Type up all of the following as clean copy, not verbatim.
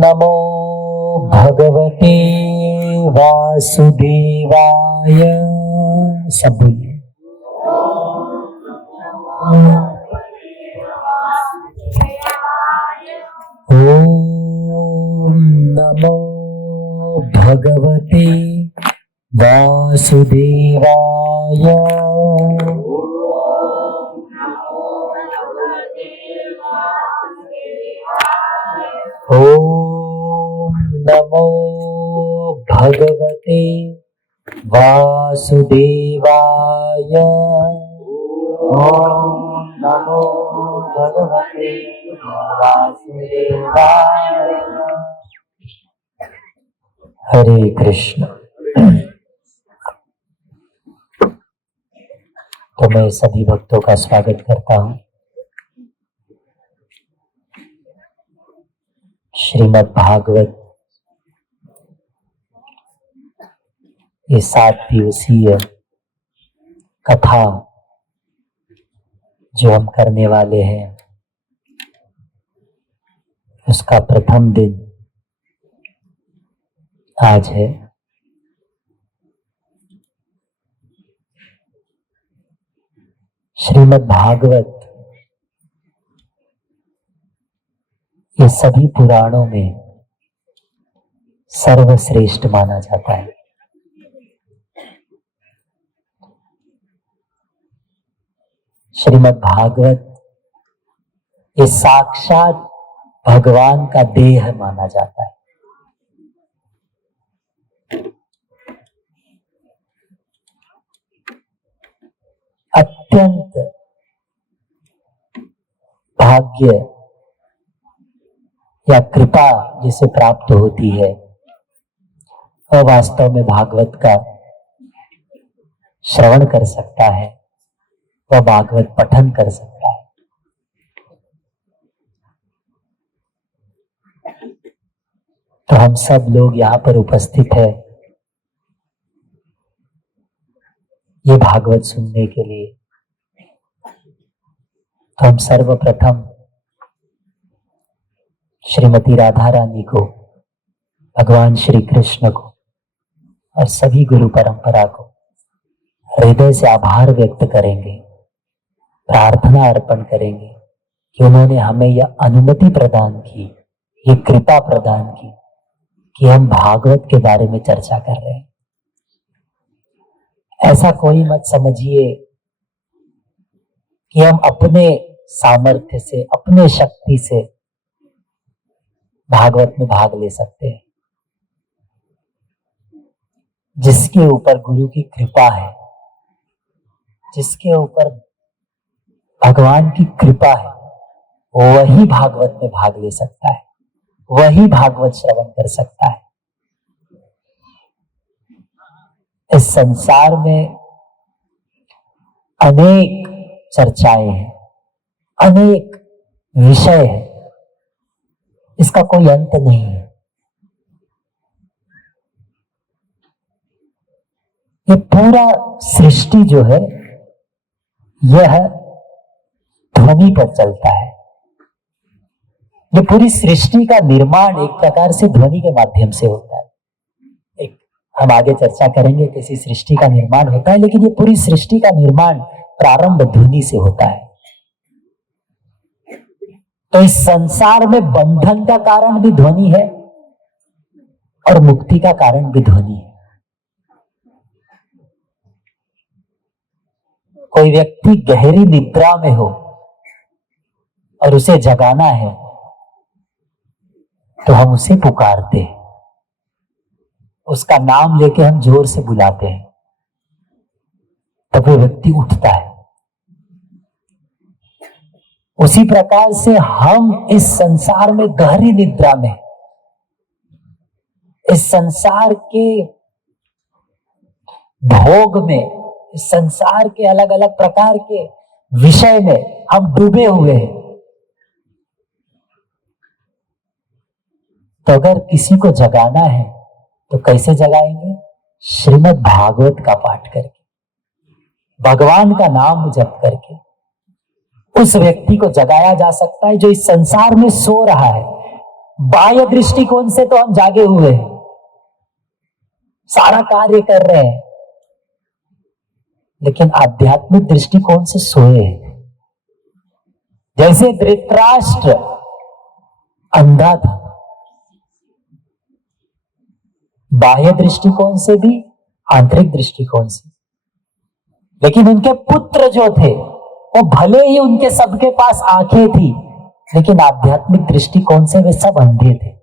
नमो भगवते वासुदेवाय। सब बोलिए। ओम नमो भगवते वासुदेवाय। ओम नमो भगवते वासुदेवाय। ओम नमो भगवते वासुदेवाय। हरे कृष्ण। तो मैं सभी भक्तों का स्वागत करता हूँ श्रीमद् भागवत ये 7 दिवसीय कथा जो हम करने वाले हैं, उसका प्रथम दिन आज है। श्रीमद् भागवत ये सभी पुराणों में सर्वश्रेष्ठ माना जाता है। श्रीमद् भागवत ये साक्षात भगवान का देह माना जाता है। अत्यंत भाग्य या कृपा जिसे प्राप्त होती है वह वास्तव में भागवत का श्रवण कर सकता है, वह भागवत पठन कर सकता है। तो हम सब लोग यहाँ पर उपस्थित हैं ये भागवत सुनने के लिए। तो हम सर्वप्रथम श्रीमती राधा रानी को, भगवान श्री कृष्ण को और सभी गुरु परंपरा को हृदय से आभार व्यक्त करेंगे, प्रार्थना अर्पण करेंगे कि उन्होंने हमें यह अनुमति प्रदान की, ये कृपा प्रदान की कि हम भागवत के बारे में चर्चा कर रहे हैं। ऐसा कोई मत समझिए कि हम अपने सामर्थ्य से, अपने शक्ति से भागवत में भाग ले सकते हैं। जिसके ऊपर गुरु की कृपा है, जिसके ऊपर भगवान की कृपा है, वही भागवत में भाग ले सकता है, वही भागवत श्रवण कर सकता है। इस संसार में अनेक चर्चाएं हैं, अनेक विषय हैं, इसका कोई अंत नहीं है। ये पूरा सृष्टि जो है यह ध्वनि पर चलता है। ये पूरी सृष्टि का निर्माण एक प्रकार से ध्वनि के माध्यम से होता है। हम आगे चर्चा करेंगे कैसी सृष्टि का निर्माण होता है, लेकिन ये पूरी सृष्टि का निर्माण प्रारंभ ध्वनि से होता है। तो इस संसार में बंधन का कारण भी ध्वनि है और मुक्ति का कारण भी ध्वनि है। कोई व्यक्ति गहरी निद्रा में हो और उसे जगाना है तो हम उसे पुकारते हैं, उसका नाम लेके हम जोर से बुलाते हैं, तब वो व्यक्ति उठता है। उसी प्रकार से हम इस संसार में गहरी निद्रा में, इस संसार के भोग में, इस संसार के अलग अलग प्रकार के विषय में हम डूबे हुए हैं। तो अगर किसी को जगाना है तो कैसे जगाएंगे? श्रीमद् भागवत का पाठ करके, भगवान का नाम जप करके उस व्यक्ति को जगाया जा सकता है जो इस संसार में सो रहा है, बाह्य दृष्टिकोण से तो हम जागे हुए हैं, सारा कार्य कर रहे हैं, लेकिन आध्यात्मिक दृष्टिकोण से सोए हैं। जैसे धृतराष्ट्र अंधा था, बाह्य दृष्टिकोण से भी आंतरिक दृष्टिकोण से, लेकिन उनके पुत्र जो थे वो भले ही उनके सबके पास आंखें थी, लेकिन आध्यात्मिक दृष्टिकोण से वे सब अंधे थे।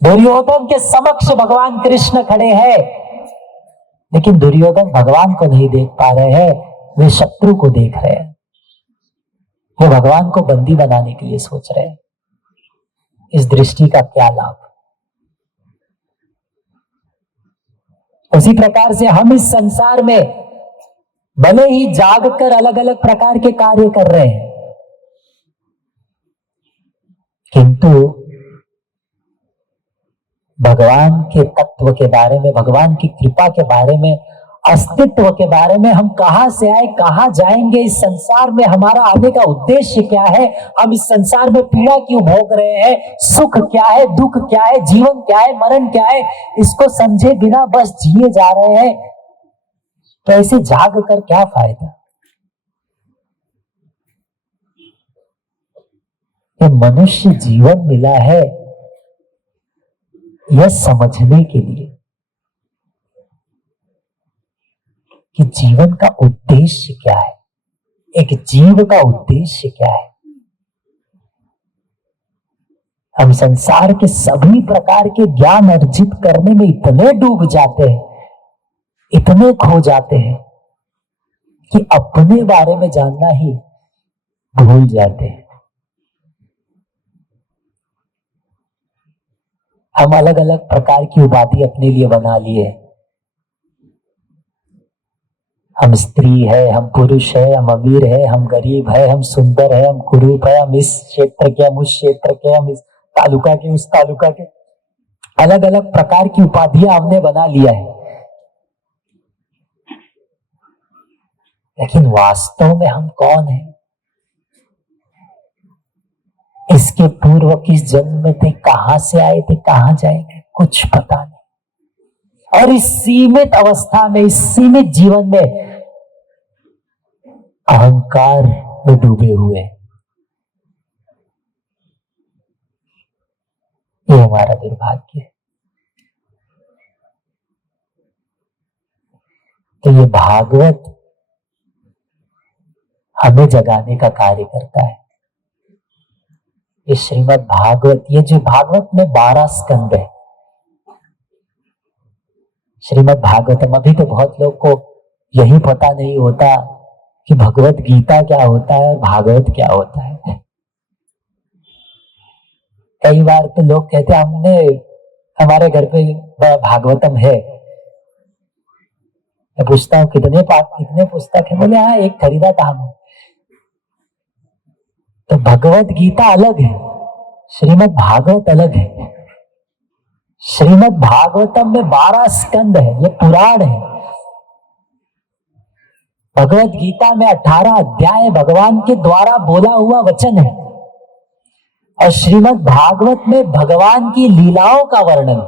दुर्योधन के समक्ष भगवान कृष्ण खड़े हैं, लेकिन दुर्योधन भगवान को नहीं देख पा रहे हैं, वे शत्रु को देख रहे हैं। वो भगवान को बंदी बनाने के लिए सोच रहे हैं। इस दृष्टि का क्या लाभ? उसी प्रकार से हम इस संसार में भले ही जागकर अलग अलग प्रकार के कार्य कर रहे हैं, किंतु भगवान के तत्व के बारे में, भगवान की कृपा के बारे में, अस्तित्व के बारे में, हम कहां से आए, कहां जाएंगे, इस संसार में हमारा आने का उद्देश्य क्या है, हम इस संसार में पीड़ा क्यों भोग रहे हैं, सुख क्या है, दुख क्या है, जीवन क्या है, मरण क्या है, इसको समझे बिना बस जिए जा रहे हैं, तो ऐसे जाग कर क्या फायदा? ये मनुष्य जीवन मिला है यह समझने के लिए कि जीवन का उद्देश्य क्या है, एक जीव का उद्देश्य क्या है। हम संसार के सभी प्रकार के ज्ञान अर्जित करने में इतने डूब जाते हैं, इतने खो जाते हैं कि अपने बारे में जानना ही भूल जाते हैं। हम अलग अलग प्रकार की उपाधि अपने लिए बना लिए। हम स्त्री है, हम पुरुष है, हम अमीर है, हम गरीब है, हम सुंदर है, हम कुरूप है, हम इस क्षेत्र के, हम उस क्षेत्र के, हम इस तालुका के, उस तालुका के, अलग अलग प्रकार की उपाधियां हमने बना लिया है। लेकिन वास्तव में हम कौन हैं? इसके पूर्व किस जन्म में थे, कहां से आए थे, कहां जाएंगे, कुछ पता नहीं। और इस सीमित अवस्था में, इस सीमित जीवन में अहंकार में डूबे हुए, ये हमारा दुर्भाग्य है। तो ये भागवत हमें जगाने का कार्य करता है। ये श्रीमद् भागवत, ये जो भागवत में 12 स्कंद है, श्रीमद् भागवतम, अभी तो बहुत लोग को यही पता नहीं होता कि भगवत गीता क्या होता है और भागवत क्या होता है। कई बार तो लोग कहते हैं हमने, हमारे घर पे भागवतम है। मैं पूछता हूँ कितने पुस्तक है? बोले हाँ, एक खरीदा था हमने। तो भगवत गीता अलग है, श्रीमद् भागवत अलग है। श्रीमद् भागवतम में 12 स्कंद है, ये पुराण है। भगवत गीता में 18 अध्याय भगवान के द्वारा बोला हुआ वचन है, और श्रीमद् भागवत में भगवान की लीलाओं का वर्णन।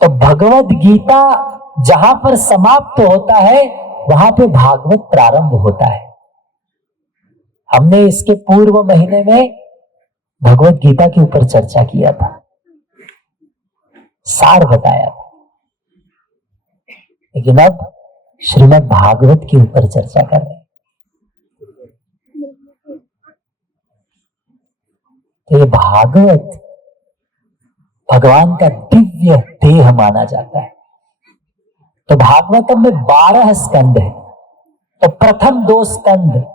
तो भगवत गीता जहां पर समाप्त होता है, वहां पे भागवत प्रारंभ होता है। हमने इसके पूर्व महीने में भगवत गीता के ऊपर चर्चा किया था, सार बताया था, लेकिन अब श्रीमद् भागवत के ऊपर चर्चा कर रहे हैं। तो ये भागवत भगवान का दिव्य देह माना जाता है। तो भागवतम में 12 स्कंद है। तो प्रथम 2 स्कंद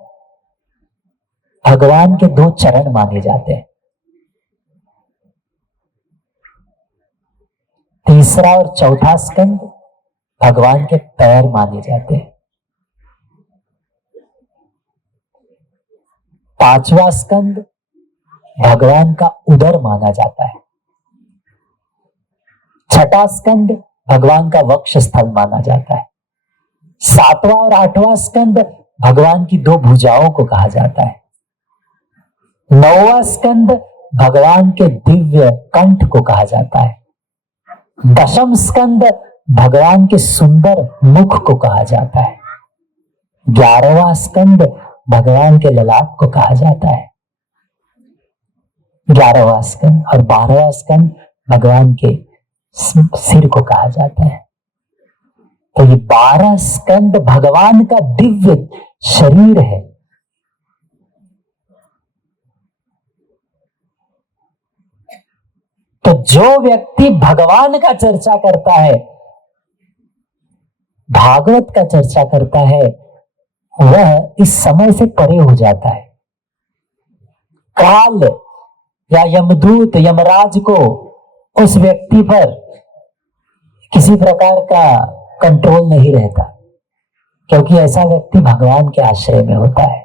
भगवान के 2 चरण माने जाते हैं। तीसरा और चौथा स्कंद भगवान के पैर माने जाते हैं। 5वां स्कंद भगवान का उदर माना जाता है। 6ठा स्कंद भगवान का वक्ष स्थल माना जाता है। 7वां और 8वां स्कंद भगवान की दो भुजाओं को कहा जाता है। 9वां स्कंद भगवान के दिव्य कंठ को कहा जाता है। 10वां स्कंद भगवान के सुंदर मुख को कहा जाता है। 11वां स्कंद भगवान के ललाट को कहा जाता है। 11वां स्कंद और 12वां स्कंद भगवान के सिर को कहा जाता है। तो ये 12 स्कंद भगवान का दिव्य शरीर है। तो जो व्यक्ति भगवान का चर्चा करता है, भागवत का चर्चा करता है, वह इस समय से परे हो जाता है। काल या यमदूत यमराज को उस व्यक्ति पर किसी प्रकार का कंट्रोल नहीं रहता, क्योंकि ऐसा व्यक्ति भगवान के आश्रय में होता है।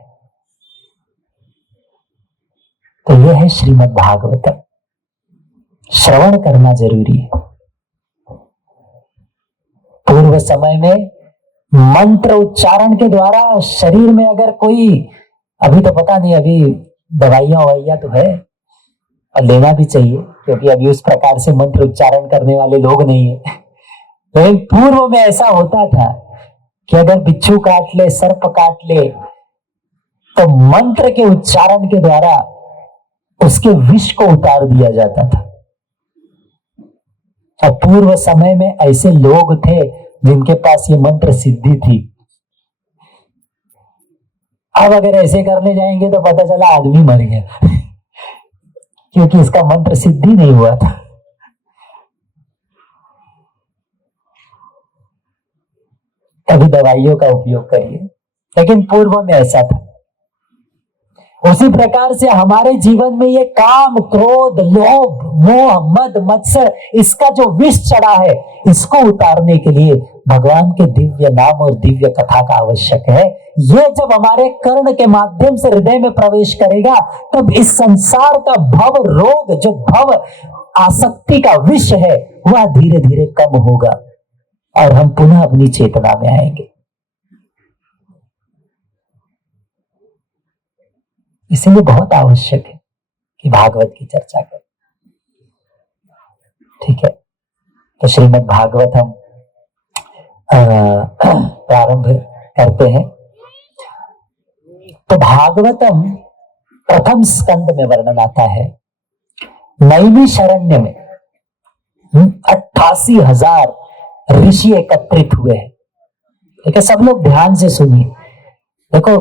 तो यह है श्रीमद् भागवतम। श्रवण करना जरूरी है। पूर्व समय में मंत्र उच्चारण के द्वारा शरीर में अगर कोई, अभी तो पता नहीं, अभी दवाइयां ववाइयां तो है और लेना भी चाहिए, क्योंकि अभी उस प्रकार से मंत्र उच्चारण करने वाले लोग नहीं है। लेकिन पूर्व में ऐसा होता था कि अगर बिच्छू काट ले, सर्प काट ले, तो मंत्र के उच्चारण के द्वारा उसके विष को उतार दिया जाता था। और पूर्व समय में ऐसे लोग थे जिनके पास ये मंत्र सिद्धि थी। अब अगर ऐसे करने जाएंगे तो पता चला आदमी मर गया, क्योंकि इसका मंत्र सिद्धि नहीं हुआ था। कभी दवाइयों का उपयोग करिए, लेकिन पूर्व में ऐसा था। उसी प्रकार से हमारे जीवन में ये काम, क्रोध, लोभ, मोह, मद, मत्सर, इसका जो विष चढ़ा है, इसको उतारने के लिए भगवान के दिव्य नाम और दिव्य कथा का आवश्यक है। ये जब हमारे कर्ण के माध्यम से हृदय में प्रवेश करेगा, तब इस संसार का भव रोग, जो भव आसक्ति का विष है, वह धीरे धीरे कम होगा और हम पुनः अपनी चेतना में आएंगे। इसीलिए बहुत आवश्यक है कि भागवत की चर्चा करें। ठीक है, तो श्रीमद् भागवत हम प्रारंभ करते हैं। तो भागवतम प्रथम स्कंद में वर्णन आता है। नैमिषारण्य में 88,000 ऋषि एकत्रित हुए हैं। ठीक है, सब लोग ध्यान से सुनिए। देखो,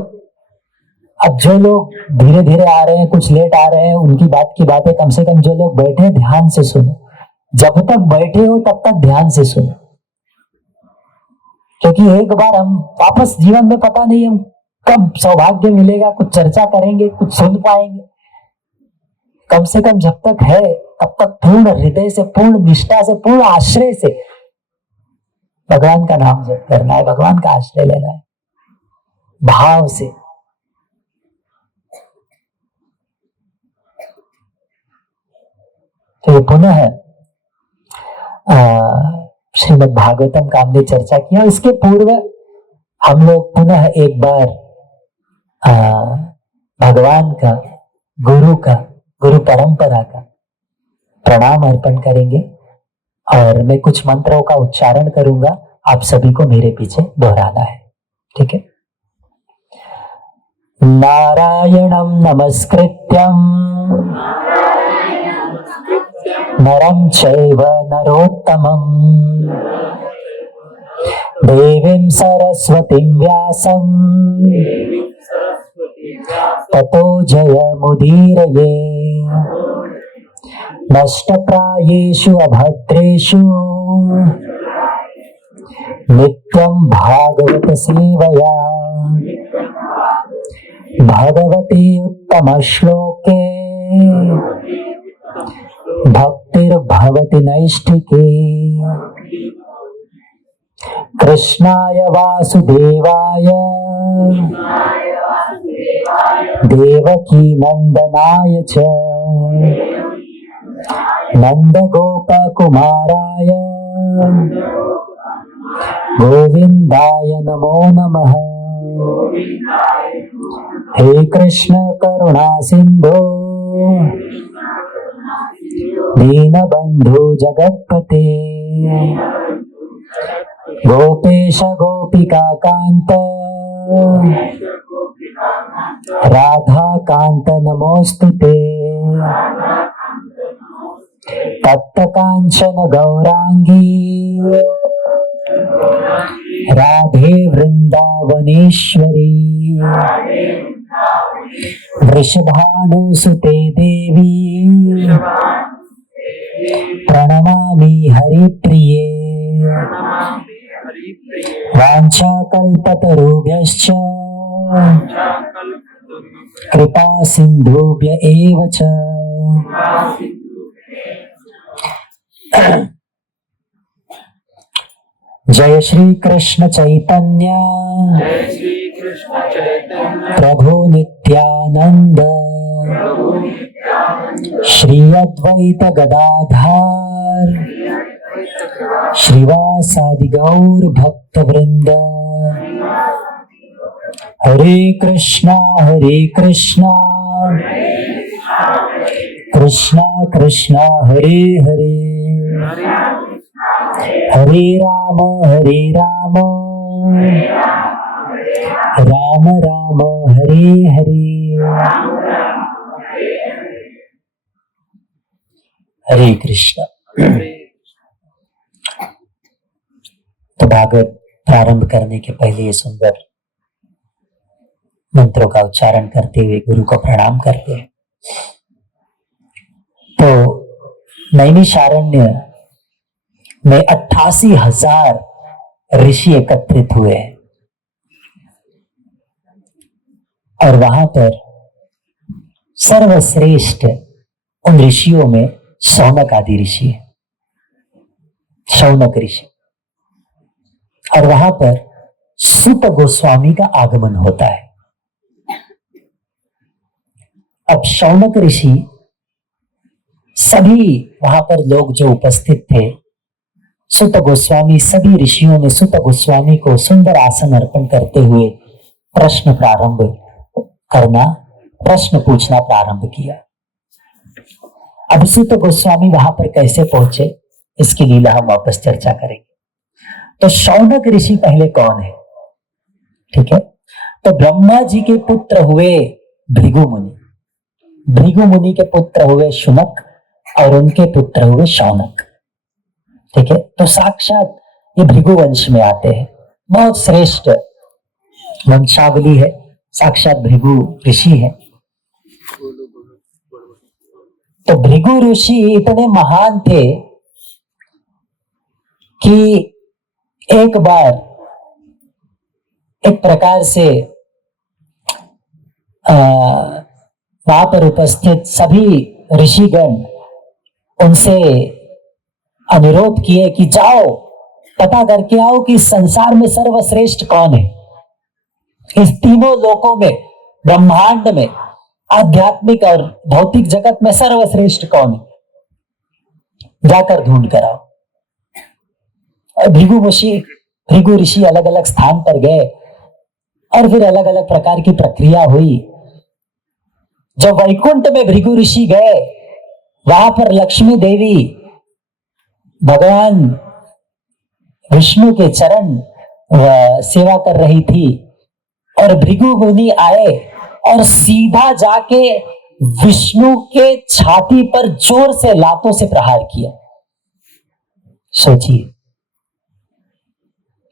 अब जो लोग धीरे धीरे आ रहे हैं, कुछ लेट आ रहे हैं, उनकी बात की बातें कम से कम जो लोग बैठे हैं ध्यान से सुनो। जब तक बैठे हो तब तक ध्यान से सुनो, क्योंकि एक बार हम वापस जीवन में पता नहीं हम कब सौभाग्य मिलेगा, कुछ चर्चा करेंगे, कुछ सुन पाएंगे। कम से कम जब तक है तब तक पूर्ण हृदय से, पूर्ण निष्ठा से, पूर्ण आश्रय से भगवान का नाम जप करना है, भगवान का आश्रय लेना है, भाव से। तो पुनः श्रीमद् भागवतम का हमने चर्चा किया। इसके पूर्व हम लोग पुनः एक बार भगवान का, गुरु परंपरा का प्रणाम अर्पण करेंगे और मैं कुछ मंत्रों का उच्चारण करूंगा, आप सभी को मेरे पीछे दोहराना है। ठीक है। नारायणं नमस्कृत्यं नरं चैव नरोत्तमं देवीं सरस्वतीं व्यासं ततो जयमुदीरये। नष्टप्रायेषु अभद्रेषु नित्यं भागवत सेवया भगवते उत्तम श्लोके भक्तिर्भवति नैष्ठिके। कृष्णाय वासुदेवाय देवकी नंदनाय च नंदगोपकुमाराय गोविंदाय नमो नमः। हे कृष्ण करुणा सिंधु दीनबंधु जगत्पते गोपेश गोपिका कांत राधा कांत नमोस्तुते तप्त कांचन गौरांगी राधे वृंदावनेश्वरी वृषभानुसुते देवी प्रणमामि हरिप्रिये वाञ्छाकल्पतरुभ्यश्च कृपा सिन्धुभ्य एव च। जय श्री कृष्ण चैतन्य प्रभु नित्यानंद श्री अद्वैत गदाधर श्रीवासादि गौर भक्त वृंद। हरे कृष्णा कृष्णा कृष्णा हरे हरे हरे राम राम राम हरे हरे। हरे कृष्ण। तो भागवत प्रारंभ करने के पहले ये सुंदर मंत्रों का उच्चारण करते हुए गुरु को प्रणाम करते हैं। तो नैमिषारण्य में 88,000 ऋषि एकत्रित हुए हैं और वहां पर सर्वश्रेष्ठ उन ऋषियों में शौनक आदि ऋषि है, शौनक ऋषि। और वहां पर सुत गोस्वामी का आगमन होता है। अब शौनक ऋषि सभी वहां पर लोग जो उपस्थित थे, सुत गोस्वामी, सभी ऋषियों ने सुत गोस्वामी को सुंदर आसन अर्पण करते हुए प्रश्न पूछना प्रारंभ किया। अब सुत गोस्वामी वहां पर कैसे पहुंचे, इसकी लीला हम वापस चर्चा करेंगे। तो शौनक ऋषि पहले कौन है? ठीक है, तो ब्रह्मा जी के पुत्र हुए भृगु मुनि, भृगु मुनि के पुत्र हुए शुनक और उनके पुत्र हुए शौनक। ठीक है, तो साक्षात ये भृगु वंश में आते हैं, बहुत श्रेष्ठ वंशावली है, साक्षात भृगु ऋषि है। तो भृगु ऋषि इतने महान थे कि एक बार एक प्रकार से वहां पर उपस्थित सभी ऋषिगण उनसे अनुरोध किए कि जाओ पता करके आओ कि संसार में सर्वश्रेष्ठ कौन है, इस तीनों लोकों में, ब्रह्मांड में, आध्यात्मिक और भौतिक जगत में सर्वश्रेष्ठ कौन है, जाकर ढूंढ कर आओ। और भृगु ऋषि अलग अलग स्थान पर गए और फिर अलग अलग प्रकार की प्रक्रिया हुई। जब वैकुंठ में भृगु ऋषि गए, वहां पर लक्ष्मी देवी भगवान विष्णु के चरण सेवा कर रही थी और भृगु मुनि आए और सीधा जाके विष्णु के छाती पर जोर से लातों से प्रहार किया। सोचिए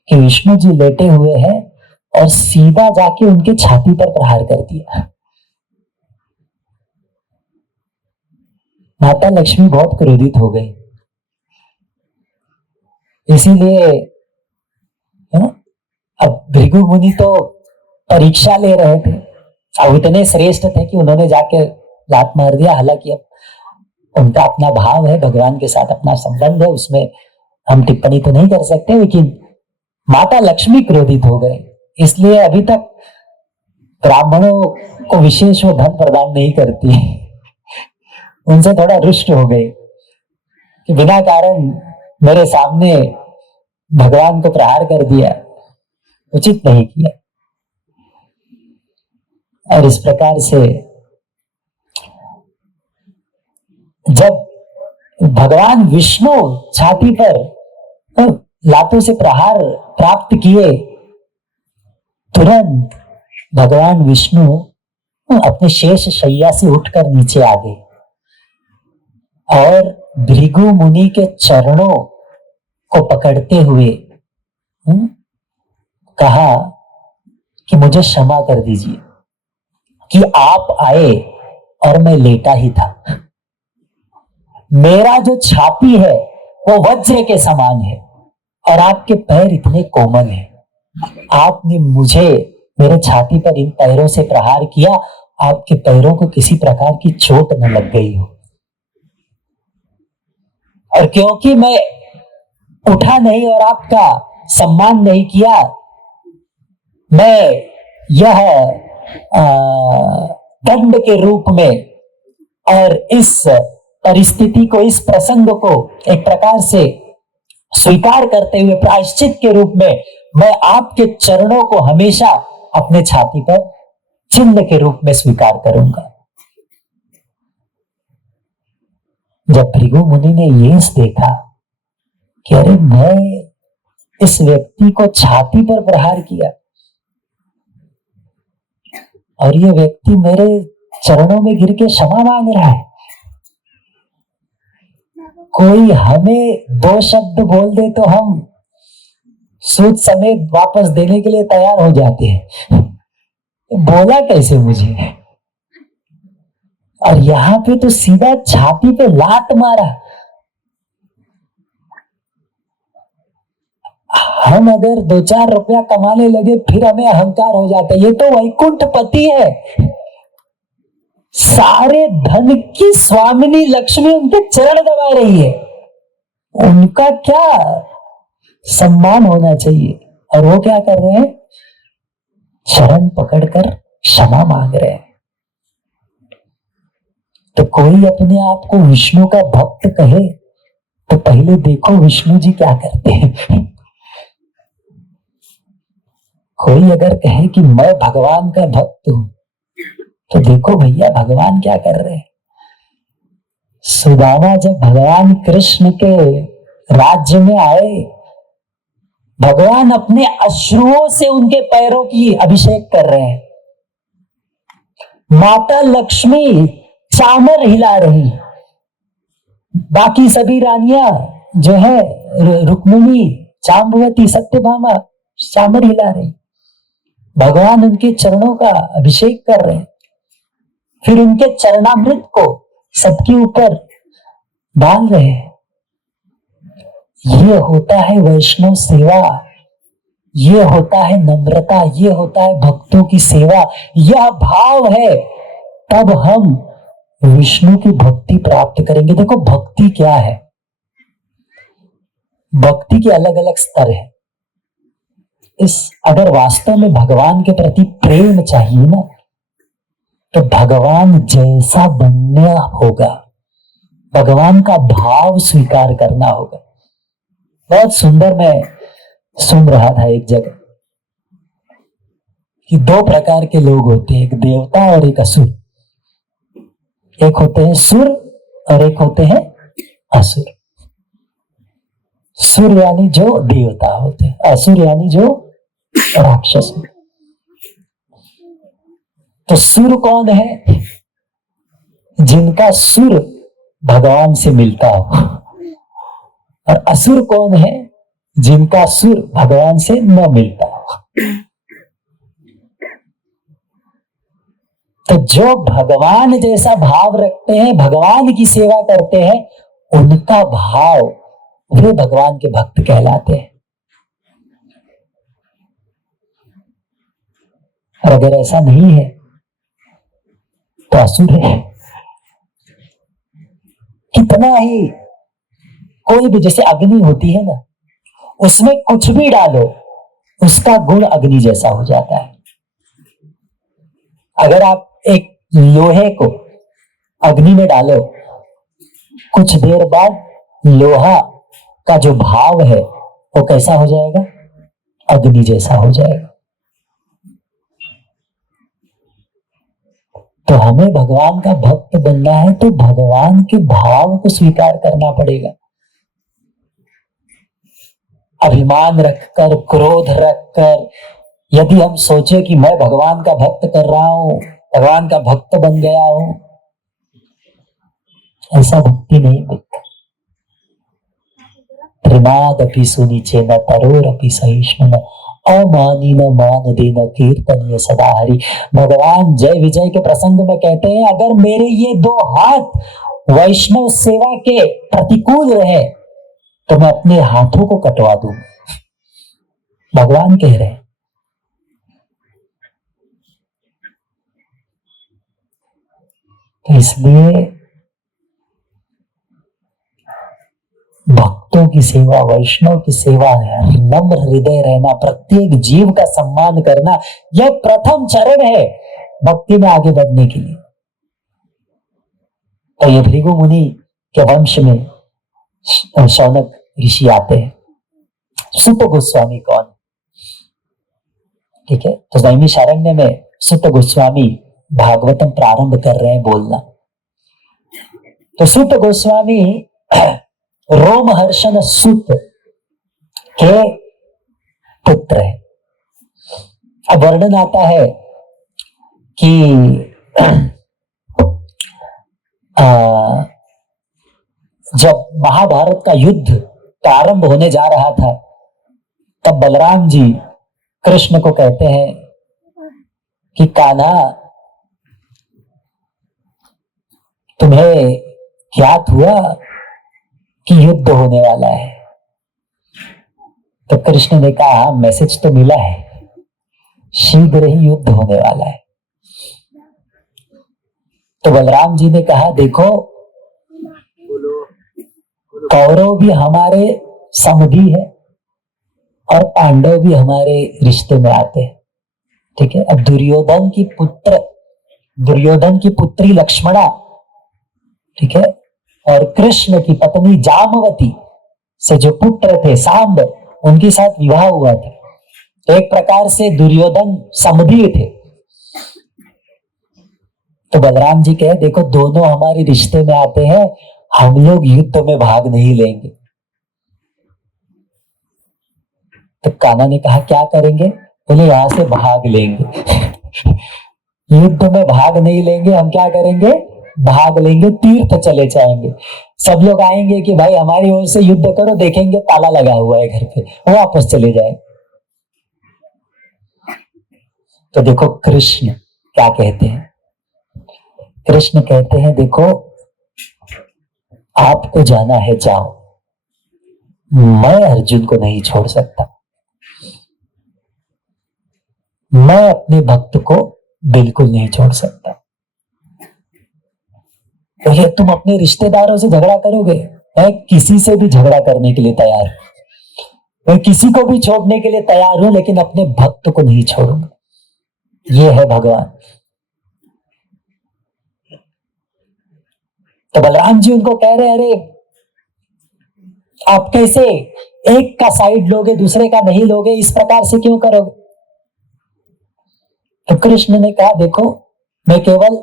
कि विष्णु जी लेटे हुए हैं और सीधा जाके उनके छाती पर प्रहार कर दिया। माता लक्ष्मी बहुत क्रोधित हो गई, इसीलिए अब भृगु मुनि तो परीक्षा ले रहे थे, अब इतने श्रेष्ठ थे कि उन्होंने जाके लात मार दिया। हालांकि अब उनका अपना भाव है, भगवान के साथ अपना संबंध है, उसमें हम टिप्पणी तो नहीं कर सकते, लेकिन माता लक्ष्मी क्रोधित हो गए। इसलिए अभी तक ब्राह्मणों को विशेष वो धन प्रदान नहीं करती, उनसे थोड़ा रुष्ट हो गए कि बिना कारण मेरे सामने भगवान को प्रहार कर दिया, उचित नहीं किया। और इस प्रकार से जब भगवान विष्णु छाती पर लातों से प्रहार प्राप्त किए, तुरंत भगवान विष्णु अपने शेष शैया से उठकर नीचे आ गए और भृगु मुनि के चरणों को पकड़ते हुए कहा कि मुझे क्षमा कर दीजिए कि आप आए और मैं लेटा ही था। मेरा जो छाती है वो वज्र के समान है और आपके पैर इतने कोमल हैं। आपने मुझे मेरे छाती पर इन पैरों से प्रहार किया, आपके पैरों को किसी प्रकार की चोट न लग गई हो। और क्योंकि मैं उठा नहीं और आपका सम्मान नहीं किया, मैं यह दंड के रूप में और इस परिस्थिति को, इस प्रसंग को एक प्रकार से स्वीकार करते हुए प्रायश्चित के रूप में मैं आपके चरणों को हमेशा अपने छाती पर चिन्ह के रूप में स्वीकार करूंगा। जब भृगु मुनि ने ये देखा कि अरे मैं इस व्यक्ति को छाती पर प्रहार किया और ये व्यक्ति मेरे चरणों में गिर के क्षमा मांग रहा है, कोई हमें दो शब्द बोल दे तो हम सूद समेत वापस देने के लिए तैयार हो जाते हैं, बोला कैसे मुझे। और यहां पे तो सीधा छाती पे लात मारा। हम अगर 2-4 रुपया कमाने लगे फिर हमें अहंकार हो जाता है। ये तो वैकुंठ पति है, सारे धन की स्वामिनी लक्ष्मी उनके चरण दबा रही है, उनका क्या सम्मान होना चाहिए। और वो क्या कर रहे हैं, चरण पकड़कर क्षमा मांग रहे हैं। तो कोई अपने आप को विष्णु का भक्त कहे तो पहले देखो विष्णु जी क्या करते हैं। कोई अगर कहे कि मैं भगवान का भक्त हूं तो देखो भैया भगवान क्या कर रहे हैं। सुदामा जब भगवान कृष्ण के राज्य में आए, भगवान अपने अश्रुओं से उनके पैरों की अभिषेक कर रहे हैं। माता लक्ष्मी चामर हिला रही, बाकी सभी रानियां जो है रुक्मिणी, जाम्बवती, सत्यभामा चामर हिला रही। भगवान उनके चरणों का अभिषेक कर रहे हैं, फिर उनके चरणामृत को सबके ऊपर डाल रहे हैं। ये होता है वैष्णव सेवा, ये होता है नम्रता, ये होता है भक्तों की सेवा। यह भाव है तब हम विष्णु की भक्ति प्राप्त करेंगे। देखो भक्ति क्या है, भक्ति के अलग अलग स्तर है। अगर वास्तव में भगवान के प्रति प्रेम चाहिए ना, तो भगवान जैसा बनना होगा, भगवान का भाव स्वीकार करना होगा। बहुत सुंदर, मैं सुन रहा था एक जगह कि 2 प्रकार के लोग होते हैं, एक देवता और एक असुर। एक होते हैं सुर और एक होते हैं असुर। सुर यानी जो देवता होते हैं, असुर यानी जो राक्षस। तो सुर कौन है, जिनका सुर भगवान से मिलता हो, और असुर कौन है, जिनका सुर भगवान से न मिलता हो। तो जो भगवान जैसा भाव रखते हैं, भगवान की सेवा करते हैं, उनका भाव, वे भगवान के भक्त कहलाते हैं। और अगर ऐसा नहीं है तो असुर है। कितना ही कोई भी, जैसे अग्नि होती है ना, उसमें कुछ भी डालो उसका गुण अग्नि जैसा हो जाता है। अगर आप एक लोहे को अग्नि में डालो, कुछ देर बाद लोहा का जो भाव है वो कैसा हो जाएगा, अग्नि जैसा हो जाएगा। तो हमें भगवान का भक्त बनना है तो भगवान के भाव को स्वीकार करना पड़ेगा। अभिमान रखकर, क्रोध रखकर यदि हम सोचे कि मैं भगवान का भक्त कर रहा हूं, भगवान का भक्त बन गया हूं, ऐसा भक्ति नहीं मिलता। त्रिनादपि सुनिचे न तरोरपि सहिष्णु न अमानी न मान देन कीर्तनीय सदा हरि। भगवान जय विजय के प्रसंग में कहते हैं, अगर मेरे ये दो हाथ वैष्णव सेवा के प्रतिकूल रहे तो मैं अपने हाथों को कटवा दूं। भगवान कह रहे हैं। तो इसलिए भक्तों की सेवा, वैष्णव की सेवा है, नम्र हृदय रहना, प्रत्येक जीव का सम्मान करना, यह प्रथम चरण है भक्ति में आगे बढ़ने के लिए। तो ये भृगु मुनि के वंश में शौनक ऋषि आते हैं। सुत गोस्वामी कौन? ठीक है, तो नैमिषारण्य में सुत गोस्वामी भागवतम प्रारंभ कर रहे हैं बोलना। तो सुत गोस्वामी रोमहर्षण सुत के पुत्र है। अब वर्णन आता है कि जब महाभारत का युद्ध प्रारंभ होने जा रहा था तब बलराम जी कृष्ण को कहते हैं कि कान्हा, तुम्हें ज्ञात हुआ कि युद्ध होने वाला है? तो कृष्ण ने कहा, मैसेज तो मिला है, शीघ्र ही युद्ध होने वाला है। तो बलराम जी ने कहा, देखो कौरव भी हमारे समधी है और पांडव भी हमारे रिश्ते में आते हैं। ठीक है, अब दुर्योधन की पुत्री लक्ष्मणा, ठीक है, और कृष्ण की पत्नी जामवती से जो पुत्र थे सांब, उनके साथ विवाह हुआ था। तो एक प्रकार से दुर्योधन समधी थे। तो बलराम जी कहे, देखो दोनों हमारे रिश्ते में आते हैं, हम लोग युद्ध में भाग नहीं लेंगे। तो कान्हा ने कहा, क्या करेंगे? बोले, यहां से भाग लेंगे। युद्ध में भाग नहीं लेंगे, हम क्या करेंगे? भाग लेंगे, तीर्थ चले जाएंगे। सब लोग आएंगे कि भाई हमारी ओर से युद्ध करो, देखेंगे ताला लगा हुआ है घर पे, वो वापस चले जाए। तो देखो कृष्ण क्या कहते हैं। कृष्ण कहते हैं, देखो आपको जाना है जाओ, मैं अर्जुन को नहीं छोड़ सकता। मैं अपने भक्त को बिल्कुल नहीं छोड़ सकता। तो ये तुम अपने रिश्तेदारों से झगड़ा करोगे? मैं किसी से भी झगड़ा करने के लिए तैयार हूं, मैं किसी को भी छोड़ने के लिए तैयार हूं, लेकिन अपने भक्त को नहीं छोड़ूंगा। ये है भगवान। तो बलराम जी उनको कह रहे, अरे आप कैसे एक का साइड लोगे, दूसरे का नहीं लोगे, इस प्रकार से क्यों करोगे? तो कृष्ण ने कहा, देखो मैं केवल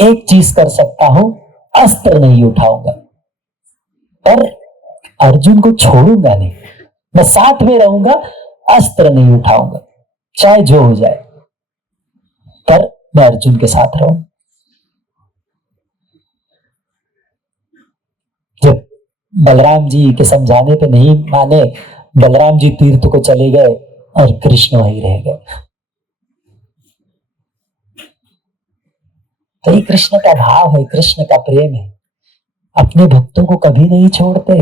एक चीज कर सकता हूं, अस्त्र नहीं उठाऊंगा, पर अर्जुन को छोड़ूंगा नहीं। मैं साथ में रहूंगा, अस्त्र नहीं उठाऊंगा, चाहे जो हो जाए, पर मैं अर्जुन के साथ रहूंगा। जब बलराम जी के समझाने पे नहीं माने, बलराम जी तीर्थ को चले गए और कृष्ण वहीं रह गए। तो ये कृष्ण का भाव है, कृष्ण का प्रेम है। अपने भक्तों को कभी नहीं छोड़ते।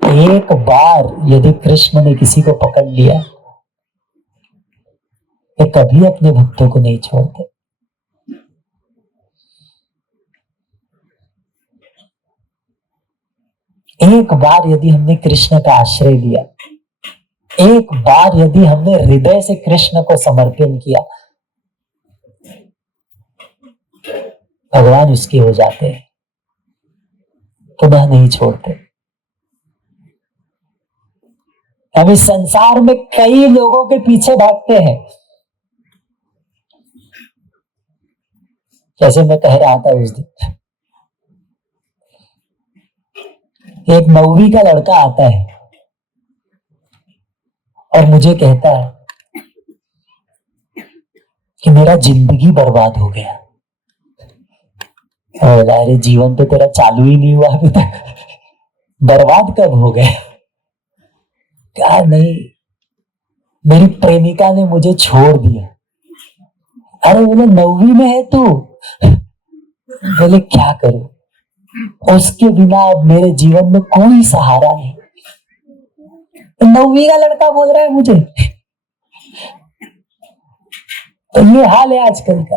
एक बार यदि कृष्ण ने किसी को पकड़ लिया तो कभी अपने भक्तों को नहीं छोड़ते। एक बार यदि हमने कृष्ण का आश्रय लिया, एक बार यदि हमने हृदय से कृष्ण को समर्पण किया, भगवान उसके हो जाते हैं, पुनः नहीं छोड़ते। हम इस संसार में कई लोगों के पीछे भागते हैं, जैसे मैं कह रहा था उस दिन, एक 9वीं का लड़का आता है और मुझे कहता है कि मेरा जिंदगी बर्बाद हो गया। अरे जीवन तो तेरा चालू ही नहीं हुआ अभी तक, बर्बाद कब हो गया? क्या नहीं, मेरी प्रेमिका ने मुझे छोड़ दिया। अरे बोले 9वीं में है तू? बोले क्या करूं, उसके बिना अब मेरे जीवन में कोई सहारा नहीं। 9वीं का लड़का बोल रहा है मुझे। तो ये हाल है आजकल का।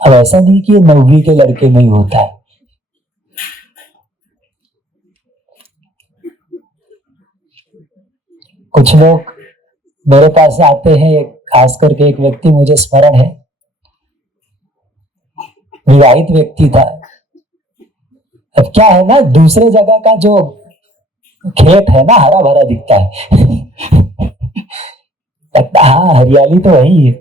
अब ऐसा नहीं कि 9वीं के लड़के में ही होता है। कुछ लोग मेरे पास आते हैं, खास करके एक व्यक्ति मुझे स्मरण है, विवाहित व्यक्ति था। अब क्या है ना, दूसरे जगह का जो खेत है ना हरा भरा दिखता है लगता हाँ हरियाली तो वही है।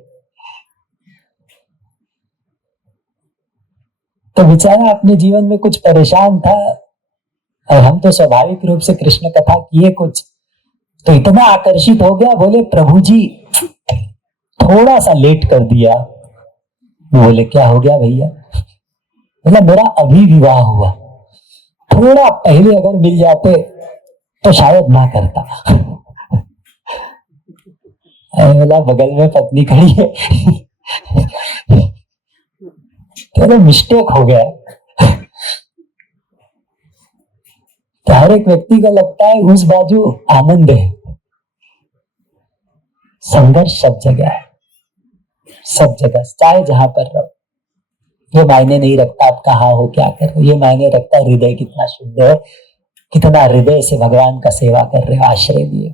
तो बेचारा अपने जीवन में कुछ परेशान था, और हम तो स्वाभाविक रूप से कृष्ण कथा किए कुछ, तो इतना आकर्षित हो गया, बोले प्रभु जी थोड़ा सा लेट कर दिया। बोले क्या हो गया भैया? बोला मेरा अभी विवाह हुआ, थोड़ा पहले अगर मिल जाते तो शायद ना करता। बोला बगल में पत्नी खड़ी है तो मिस्टेक हो गया। तो हर एक व्यक्ति को लगता है उस बाजू आनंद है। संघर्ष सब जगह है, सब जगह, चाहे जहां पर रहो। ये मायने नहीं रखता आप कहाँ हो, क्या कर रहे हो, ये मायने रखता है हृदय कितना शुद्ध है, कितना हृदय से भगवान का सेवा कर रहे हो, आश्रय दिए।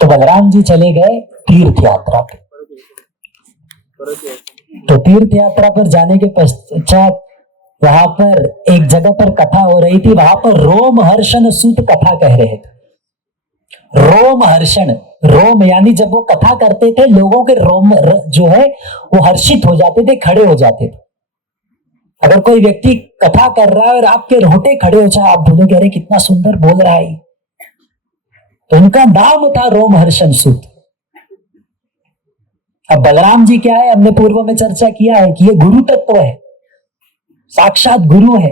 तो बलराम जी चले गए तीर्थ यात्रा पे। तो तीर्थ यात्रा पर जाने के पश्चात वहां पर एक जगह पर कथा हो रही थी, वहां पर रोमहर्षण सूत कथा कह रहे थे। रोमहर्षण, रोम यानी जब वो कथा करते थे लोगों के रोम जो है वो हर्षित हो जाते थे, खड़े हो जाते थे। अगर कोई व्यक्ति कथा कर रहा है और आपके रोटे खड़े हो जाए, आप बोलोगे अरे कितना सुंदर बोल रहा है। तो उनका नाम था रोमहर्षण सूत। अब बलराम जी क्या है, हमने पूर्व में चर्चा किया है कि ये गुरु तत्व है, साक्षात गुरु है।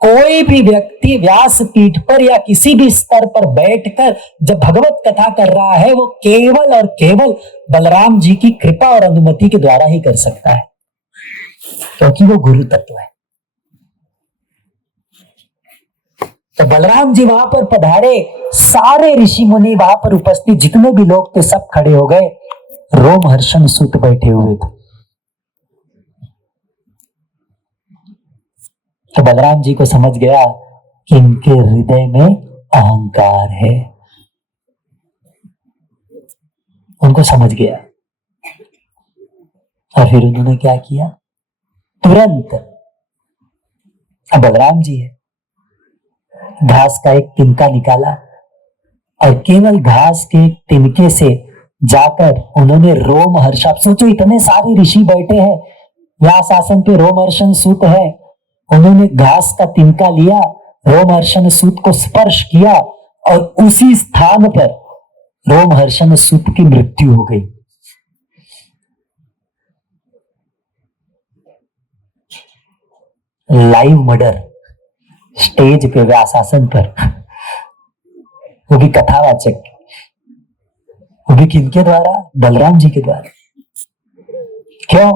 कोई भी व्यक्ति व्यास पीठ पर या किसी भी स्तर पर बैठकर जब भगवत कथा कर रहा है वो केवल और केवल बलराम जी की कृपा और अनुमति के द्वारा ही कर सकता है, क्योंकि वो गुरु तत्व है। तो बलराम जी वहां पर पधारे, सारे ऋषि मुनि वहां पर उपस्थित जितने भी लोग थे सब खड़े हो गए, रोमहर्षण सूत बैठे हुए थे। तो बलराम जी को समझ गया कि इनके हृदय में अहंकार है, उनको समझ गया। और फिर उन्होंने क्या किया, तुरंत, अब बलराम जी है, घास का एक तिनका निकाला और केवल घास के तिनके से जाकर उन्होंने रोमहर्षण, सोचो इतने सारे ऋषि बैठे हैं, व्यास आसन पे रोमहर्षण सूत है, उन्होंने घास का तिनका लिया, रोमहर्षण सूत को स्पर्श किया और उसी स्थान पर रोमहर्षण सूत की मृत्यु हो गई। लाइव मर्डर स्टेज पे व्यासासन पर, वो भी कथावाचक, वो भी किनके द्वारा, बलराम जी के द्वारा। क्यों?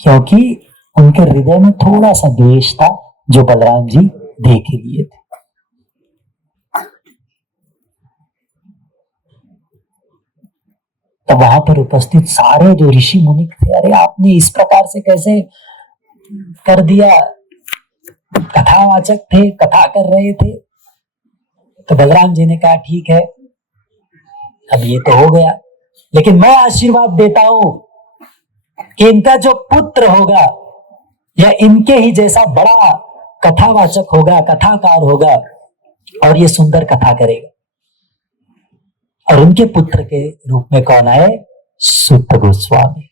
क्योंकि उनके हृदय में थोड़ा सा द्वेष था जो बलराम जी दे के दिए थे। तो वहां पर उपस्थित सारे जो ऋषि मुनि थे, अरे आपने इस प्रकार से कैसे कर दिया, कथावाचक थे, कथा कर रहे थे। तो बलराम जी ने कहा ठीक है, अब ये तो हो गया, लेकिन मैं आशीर्वाद देता हूं कि इनका जो पुत्र होगा या इनके ही जैसा बड़ा कथावाचक होगा, कथाकार होगा और ये सुंदर कथा करेगा। और उनके पुत्र के रूप में कौन आए? सूत गोस्वामी।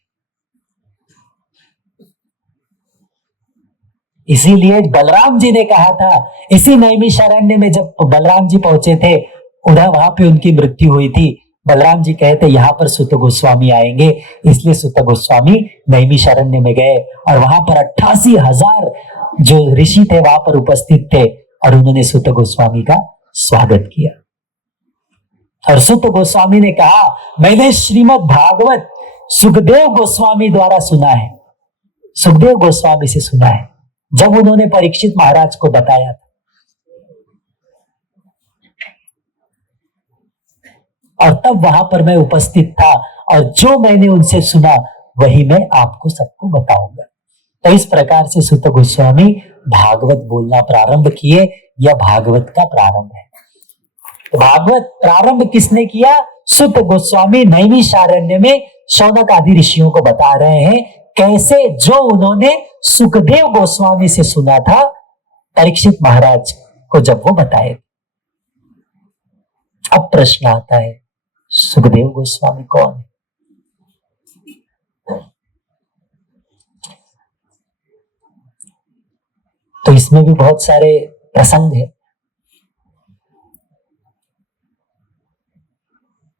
इसीलिए बलराम जी ने कहा था, इसी नैमिषारण्य में जब बलराम जी पहुंचे थे, उधर वहां पे उनकी मृत्यु हुई थी। बलराम जी कहते यहाँ पर सूत गोस्वामी आएंगे, इसलिए सूत गोस्वामी नैमिषारण्य में गए और वहां पर 88,000 जो ऋषि थे वहां पर उपस्थित थे और उन्होंने सूत गोस्वामी का स्वागत किया। और सूत गोस्वामी ने कहा, मैंने श्रीमद् भागवत सुखदेव गोस्वामी द्वारा सुना है, सुखदेव गोस्वामी से सुना है, जब उन्होंने परीक्षित महाराज को बताया था। और तब वहां पर मैं उपस्थित था और जो मैंने उनसे सुना वही मैं आपको सबको बताऊंगा। तो इस प्रकार से सूत गोस्वामी भागवत बोलना प्रारंभ किए। यह भागवत का प्रारंभ है। तो भागवत प्रारंभ किसने किया? सूत गोस्वामी नैमिषारण्य में शौनक आदि ऋषियों को बता रहे हैं कैसे जो उन्होंने सुखदेव गोस्वामी से सुना था परीक्षित महाराज को जब वो बताए। अब प्रश्न आता है, सुखदेव गोस्वामी कौन है? तो इसमें भी बहुत सारे प्रसंग है।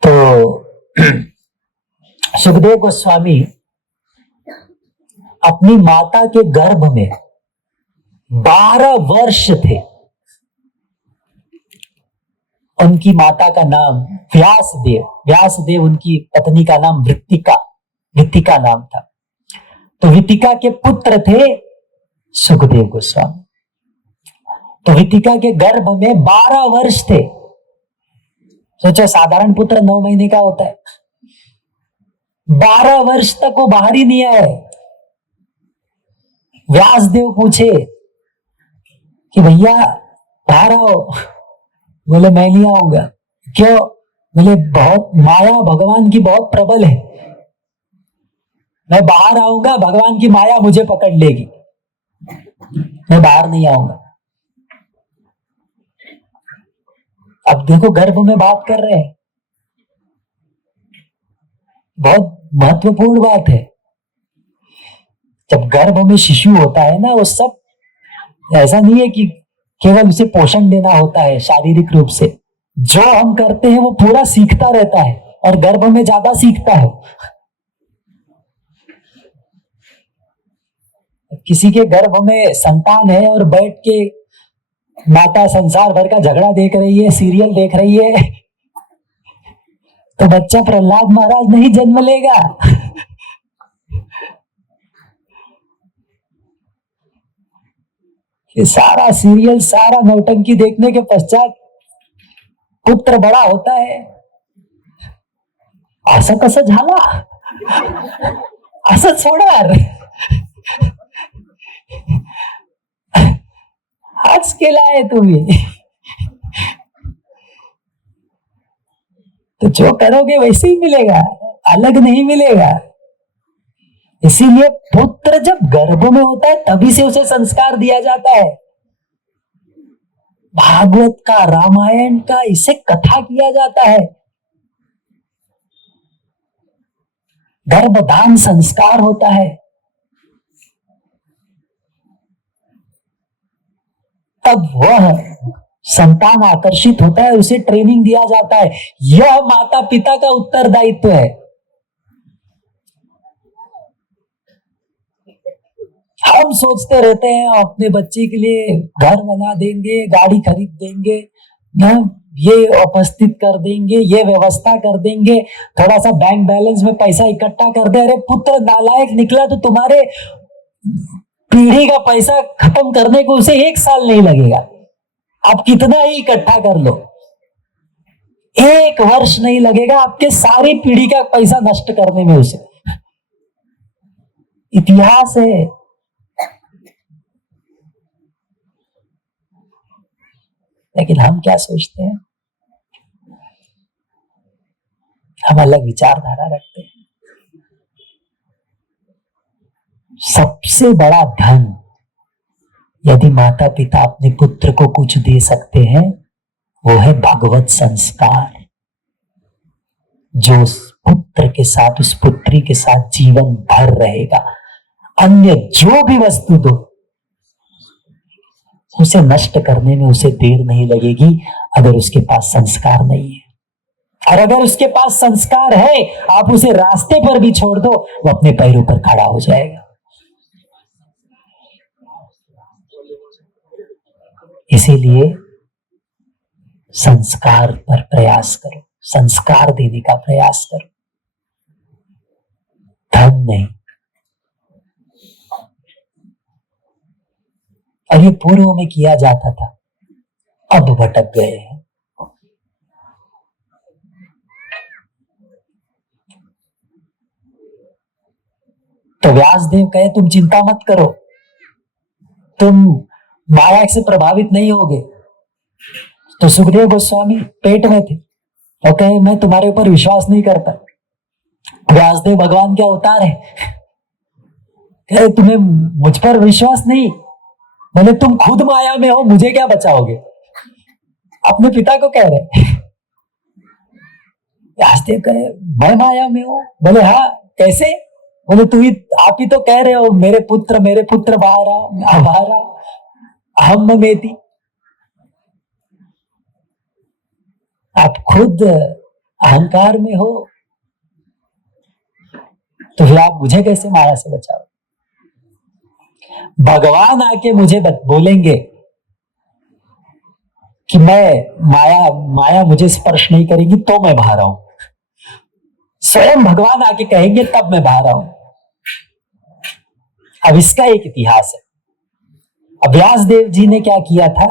तो सुखदेव गोस्वामी अपनी माता के गर्भ में 12 वर्ष थे। उनकी माता का नाम व्यासदेव, व्यासदेव उनकी पत्नी का नाम वृत्तिका, वृत्तिका नाम था। तो वृत्तिका के पुत्र थे सुखदेव गोस्वामी। तो वृत्तिका के गर्भ में 12 वर्ष थे। सोचो, साधारण पुत्र 9 महीने का होता है, 12 वर्ष तक वो बाहर ही नहीं आए। व्यासदेव पूछे कि भैया बाहर आओ। बोले मैं नहीं आऊंगा। क्यों? बोले बहुत माया भगवान की बहुत प्रबल है, मैं बाहर आऊंगा भगवान की माया मुझे पकड़ लेगी, मैं बाहर नहीं आऊंगा। अब देखो गर्भ में बात कर रहे हैं, बहुत महत्वपूर्ण बात है। जब गर्भ में शिशु होता है ना, वो सब ऐसा नहीं है कि केवल उसे पोषण देना होता है शारीरिक रूप से। जो हम करते हैं वो पूरा सीखता रहता है और गर्भ में ज्यादा सीखता है। किसी के गर्भ में संतान है और बैठ के माता संसार भर का झगड़ा देख रही है, सीरियल देख रही है, तो बच्चा प्रहलाद महाराज नहीं जन्म लेगा। ये सारा सीरियल, सारा नौटंकी देखने के पश्चात पुत्र बड़ा होता है। असं कसं झाला, असंच होणार, हाच केला आहे तुम्ही। तो जो करोगे वैसे ही मिलेगा, अलग नहीं मिलेगा। इसीलिए पुत्र जब गर्भ में होता है तभी से उसे संस्कार दिया जाता है। भागवत का, रामायण का इसे कथा किया जाता है। गर्भदान संस्कार होता है। तब वह संतान आकर्षित होता है, उसे ट्रेनिंग दिया जाता है। यह माता पिता का उत्तरदायित्व है। हम सोचते रहते हैं अपने बच्चे के लिए घर बना देंगे, गाड़ी खरीद देंगे, ना ये उपस्थित कर देंगे, ये व्यवस्था कर देंगे, थोड़ा सा बैंक बैलेंस में पैसा इकट्ठा कर दे। अरे पुत्र नालायक निकला तो तुम्हारे पीढ़ी का पैसा खत्म करने को उसे 1 साल नहीं लगेगा। आप कितना ही इकट्ठा कर लो, 1 वर्ष नहीं लगेगा आपके सारी पीढ़ी का पैसा नष्ट करने में उसे। इतिहास है। लेकिन हम क्या सोचते हैं? हम अलग विचारधारा रखते हैं। सबसे बड़ा धन यदि माता पिता अपने पुत्र को कुछ दे सकते हैं वो है भगवत संस्कार। जो उस पुत्र के साथ, उस पुत्री के साथ जीवन भर रहेगा। अन्य जो भी वस्तु दो, उसे नष्ट करने में उसे देर नहीं लगेगी अगर उसके पास संस्कार नहीं है। और अगर उसके पास संस्कार है, आप उसे रास्ते पर भी छोड़ दो, वो अपने पैरों पर खड़ा हो जाएगा। इसीलिए संस्कार पर प्रयास करो, संस्कार देने का प्रयास करो, धन नहीं। और ये पूर्व में किया जाता था, अब भटक गए हैं। तो व्यासदेव कहे तुम चिंता मत करो, तुम माया से प्रभावित नहीं होगे। तो सुखदेव गोस्वामी पेट में थे और कहे मैं तुम्हारे ऊपर विश्वास नहीं करता। व्यासदेव भगवान के अवतार है, कहे तुम्हें मुझ पर विश्वास नहीं, बोले तुम खुद माया में हो, मुझे क्या बचाओगे। अपने पिता को कह रहे। व्यासदेव कहे मैं माया में हूं, बोले हाँ कैसे, बोले आप ही तो कह रहे हो मेरे पुत्र बाहर आओ, हम मेती। आप खुद अहंकार में हो, तो फिर आप मुझे कैसे माया से बचाओ। भगवान आके मुझे बोलेंगे कि मैं माया मुझे स्पर्श नहीं करेगी तो मैं बाहर आऊं। स्वयं भगवान आके कहेंगे तब मैं बाहर आऊं। अब इसका एक इतिहास है। अब व्यासदेव जी ने क्या किया था,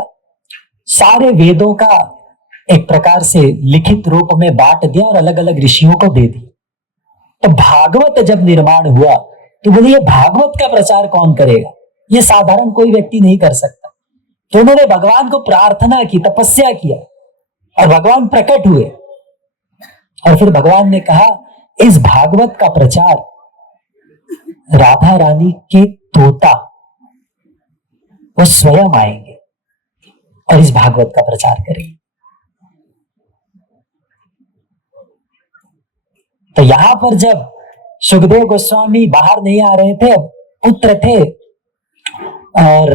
सारे वेदों का एक प्रकार से लिखित रूप में बांट दिया और अलग अलग ऋषियों को दे दी। तो भागवत जब निर्माण हुआ तो बोले ये भागवत का प्रचार कौन करेगा, ये साधारण कोई व्यक्ति नहीं कर सकता। तो उन्होंने भगवान को प्रार्थना की, तपस्या किया और भगवान प्रकट हुए। और फिर भगवान ने कहा इस भागवत का प्रचार राधा रानी के तोता वो स्वयं आएंगे और इस भागवत का प्रचार करेंगे। तो यहां पर जब सुखदेव गोस्वामी बाहर नहीं आ रहे थे, पुत्र थे, और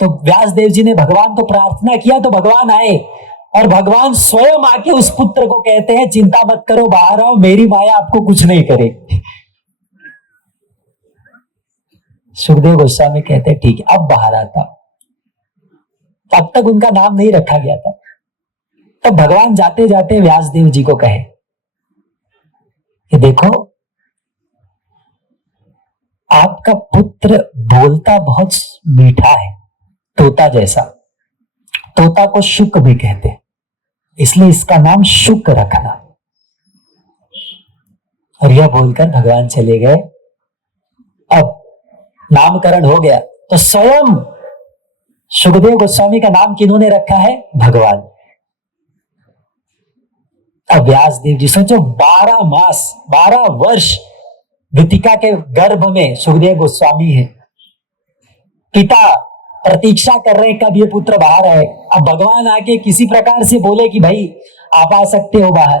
तो व्यासदेव जी ने भगवान को प्रार्थना किया तो भगवान आए और भगवान स्वयं आके उस पुत्र को कहते हैं चिंता मत करो, बाहर आओ, मेरी माया आपको कुछ नहीं करेगी। सुखदेव गोस्वामी कहते हैं ठीक है अब बाहर आता। तब तक उनका नाम नहीं रखा गया था। तब भगवान जाते जाते व्यासदेव जी को कहे कि देखो आपका पुत्र बोलता बहुत मीठा है, तोता जैसा। तोता को शुक भी कहते हैं, इसलिए इसका नाम शुक रखना। और यह बोलकर भगवान चले गए। अब नामकरण हो गया तो स्वयं सुखदेव गोस्वामी का नाम किन्होंने रखा है, भगवान। अब व्यासदेव जी सोचो 12 मास 12 वर्ष वितिका के गर्भ में सुखदेव गोस्वामी है, पिता प्रतीक्षा कर रहे कब ये पुत्र बाहर आए। अब भगवान आके किसी प्रकार से बोले कि भाई आप आ सकते हो बाहर।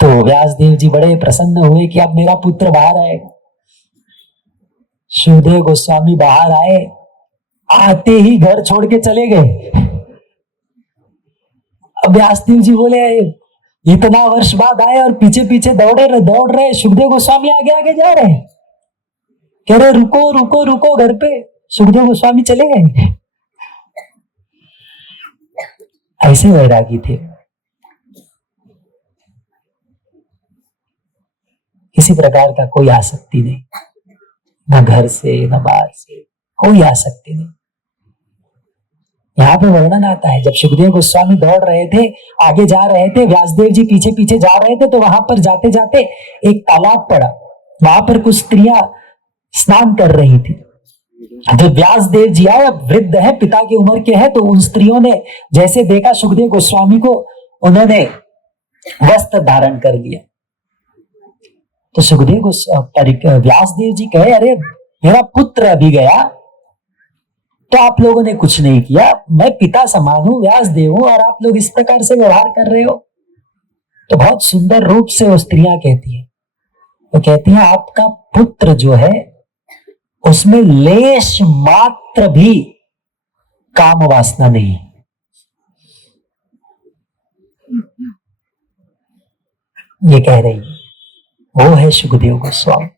तो व्यासदेव जी बड़े प्रसन्न हुए कि अब मेरा पुत्र बाहर आएगा। सुखदेव गोस्वामी बाहर आए, आते ही घर छोड़ के चले गए। अब व्यासदेव जी बोले इतना वर्ष बाद आए और पीछे पीछे दौड़ रहे। सुखदेव गोस्वामी आगे आगे जा रहे, कह रहे रुको रुको रुको घर पे। सुखदेव गोस्वामी चले गए। ऐसे वैरागी थे, किसी प्रकार का कोई आसक्ति नहीं, न घर से न बाहर से कोई आसक्ति नहीं। यहाँ पे वर्णन आता है जब सुखदेव गोस्वामी दौड़ रहे थे, आगे जा रहे थे, व्यासदेव जी पीछे पीछे जा रहे थे, तो वहां पर जाते जाते एक तालाब पड़ा। वहां पर कुछ स्त्रियां स्नान कर रही थी। जब व्यासदेव जी आए, वृद्ध है, पिता की उम्र के हैं, तो उन स्त्रियों ने जैसे देखा सुखदेव गोस्वामी को, उन्होंने वस्त्र धारण कर लिया। तो व्यासदेव जी कहे अरे मेरा पुत्र अभी गया, तो आप लोगों ने कुछ नहीं किया, मैं पिता समान हूं, व्यास देव हूं, और आप लोग इस प्रकार से व्यवहार कर रहे हो। तो बहुत सुंदर रूप से वो स्त्रियां कहती है, वो कहती है आपका पुत्र जो है उसमें लेश मात्र भी काम वासना नहीं। ये कह रही है, वो है सुखदेव गोस्वामी।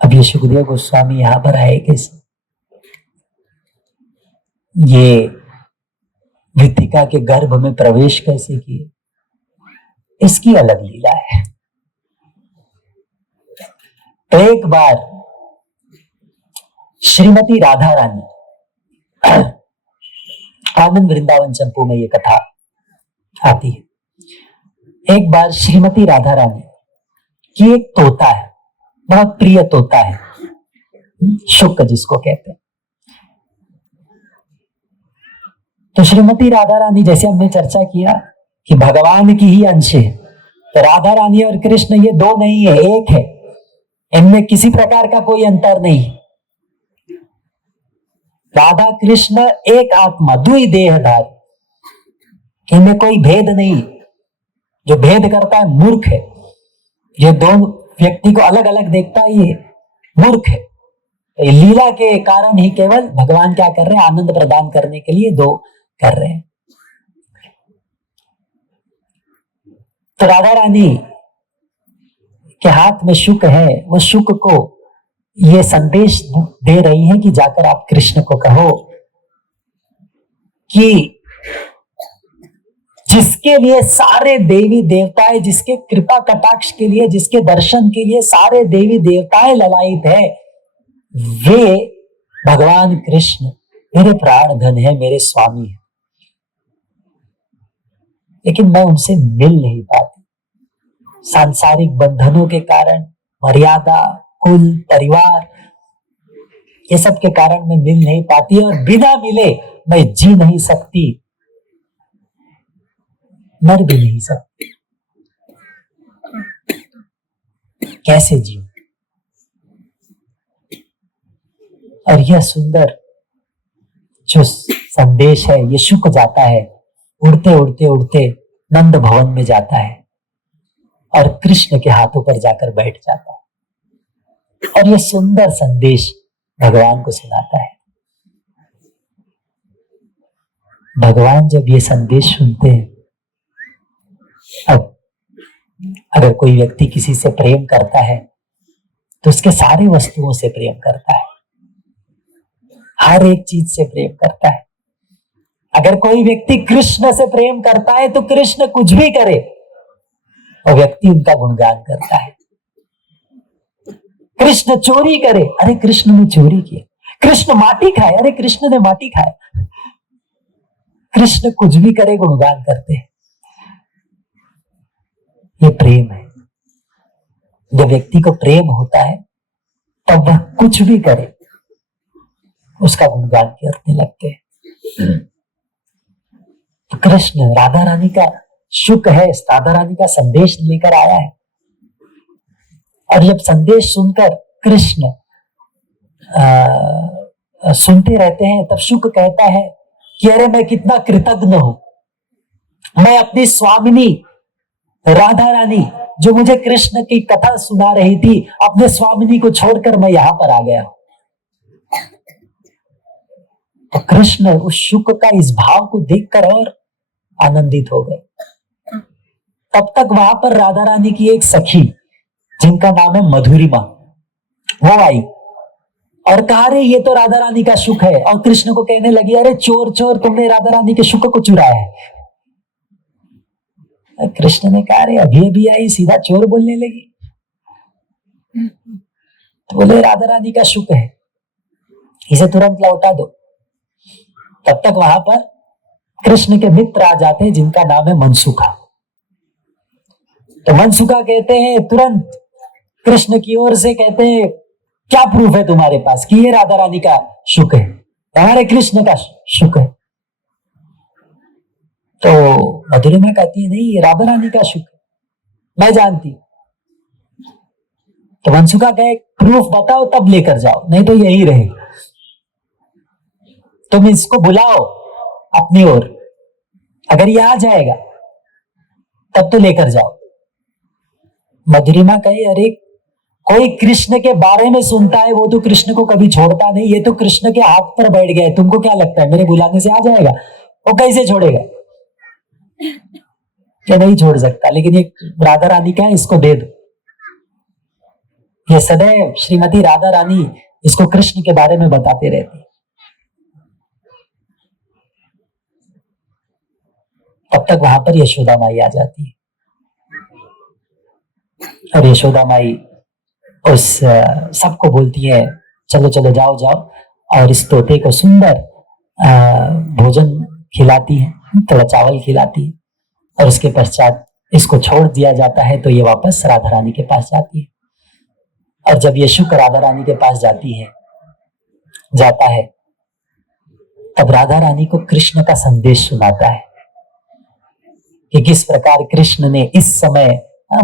अब ये सुखदेव गोस्वामी यहां पर आए कैसे? ये वितिका के गर्भ में प्रवेश कैसे किए, इसकी अलग लीला है। तो एक बार श्रीमती राधा रानी, आनंद वृंदावन चंपू में ये कथा आती है। एक बार श्रीमती राधा रानी की एक तोता है, बहुत प्रिय तोता है, शुक जिसको कहते हैं। तो श्रीमती राधा रानी, जैसे हमने चर्चा किया कि भगवान की ही अंश है, तो राधा रानी और कृष्ण ये दो नहीं है, एक है, इनमें किसी प्रकार का कोई अंतर नहीं। राधा कृष्ण एक आत्मा, दुई देहधार, इनमें कोई भेद नहीं। जो भेद करता है मूर्ख है, जो दोनों व्यक्ति को अलग अलग देखता है ये मूर्ख है। तो लीला के कारण ही केवल भगवान क्या कर रहे हैं, आनंद प्रदान करने के लिए दो कर रहे हैं। तो राधा रानी के हाथ में शुक है, वो शुक को ये संदेश दे रही है कि जाकर आप कृष्ण को कहो कि जिसके लिए सारे देवी देवताएं, जिसके कृपा कटाक्ष के लिए, जिसके दर्शन के लिए सारे देवी देवताएं ललायित है, वे भगवान कृष्ण मेरे प्राण धन है, मेरे स्वामी है। लेकिन मैं उनसे मिल नहीं पाती, सांसारिक बंधनों के कारण, मर्यादा, कुल, परिवार, ये सब के कारण मैं मिल नहीं पाती, और बिना मिले मैं जी नहीं सकती, मर भी नहीं सकती। कैसे जीऊं? और यह सुंदर जो संदेश है, ये शुक जाता है, उड़ते उड़ते उड़ते नंद भवन में जाता है और कृष्ण के हाथों पर जाकर बैठ जाता है, और यह सुंदर संदेश भगवान को सुनाता है। भगवान जब ये संदेश सुनते हैं, अब अगर कोई व्यक्ति किसी से प्रेम करता है तो उसके सारी वस्तुओं से प्रेम करता है, हर एक चीज से प्रेम करता है। अगर कोई व्यक्ति कृष्ण से प्रेम करता है तो कृष्ण कुछ भी करे और व्यक्ति उनका गुणगान करता है। कृष्ण चोरी करे, अरे कृष्ण ने चोरी की। कृष्ण माटी खाए, अरे कृष्ण ने माटी खाए। कृष्ण कुछ भी करे, गुणगान करते हैं। ये प्रेम है। जब व्यक्ति को प्रेम होता है तब वह कुछ भी करे उसका गुणगान करने लगते हैं। तो कृष्ण राधा रानी का शुक है, राधा रानी का संदेश लेकर आया है, और जब संदेश सुनकर कृष्ण सुनते रहते हैं, तब शुक कहता है कि अरे मैं कितना कृतज्ञ हूं, मैं अपनी स्वामिनी राधा रानी जो मुझे कृष्ण की कथा सुना रही थी, अपने स्वामिनी को छोड़कर मैं यहां पर आ गया। तो कृष्ण उस शुक का इस भाव को देखकर और आनंदित हो गए। तब तक वहां पर राधा रानी की एक सखी जिनका नाम है मधुरिमा, वो आई और कहा रे ये तो राधा रानी का शुक है, और कृष्ण को कहने लगी अरे चोर चोर, तुमने राधा रानी के शुक को चुराया है। कृष्ण ने कहा अरे अभी अभी आई, सीधा चोर बोलने लगी। तो बोले राधा रानी का शुक है, इसे तुरंत लौटा दो। तब तक वहां पर कृष्ण के मित्र आ जाते हैं जिनका नाम है मनसुखा। तो मनसुखा कहते हैं तुरंत कृष्ण की ओर से, कहते हैं क्या प्रूफ है तुम्हारे पास कि ये राधा रानी का शुक है, हमारे कृष्ण का शुक है। तो मधुरिमा कहती है नहीं, ये राधा रानी का शुक है, मैं जानती हूं। तो मनसुखा कहे प्रूफ बताओ तब लेकर जाओ, नहीं तो यही रहेगा। तुम इसको बुलाओ अपनी ओर, अगर ये आ जाएगा तब तो लेकर जाओ। मधुरिमा कहे, अरे कोई कृष्ण के बारे में सुनता है वो तो कृष्ण को कभी छोड़ता नहीं, ये तो कृष्ण के हाथ पर बैठ गया है, तुमको क्या लगता है मेरे बुलाने से आ जाएगा? वो कैसे छोड़ेगा? क्या नहीं छोड़ सकता। लेकिन ये राधा रानी क्या है, इसको दे दो। ये सदैव श्रीमती राधा रानी इसको कृष्ण के बारे में बताते रहती। तब तक वहां पर यशोदा माई आ जाती है और यशोदा माई उस सबको बोलती है, चलो चलो जाओ जाओ, और इस तोते को सुंदर भोजन खिलाती है, थोड़ा चावल खिलाती है, और उसके पश्चात इसको छोड़ दिया जाता है। तो ये वापस राधा रानी के पास जाती है, और जब यशुक राधा रानी के पास जाता है तब राधा रानी को कृष्ण का संदेश सुनाता है कि किस प्रकार कृष्ण ने इस समय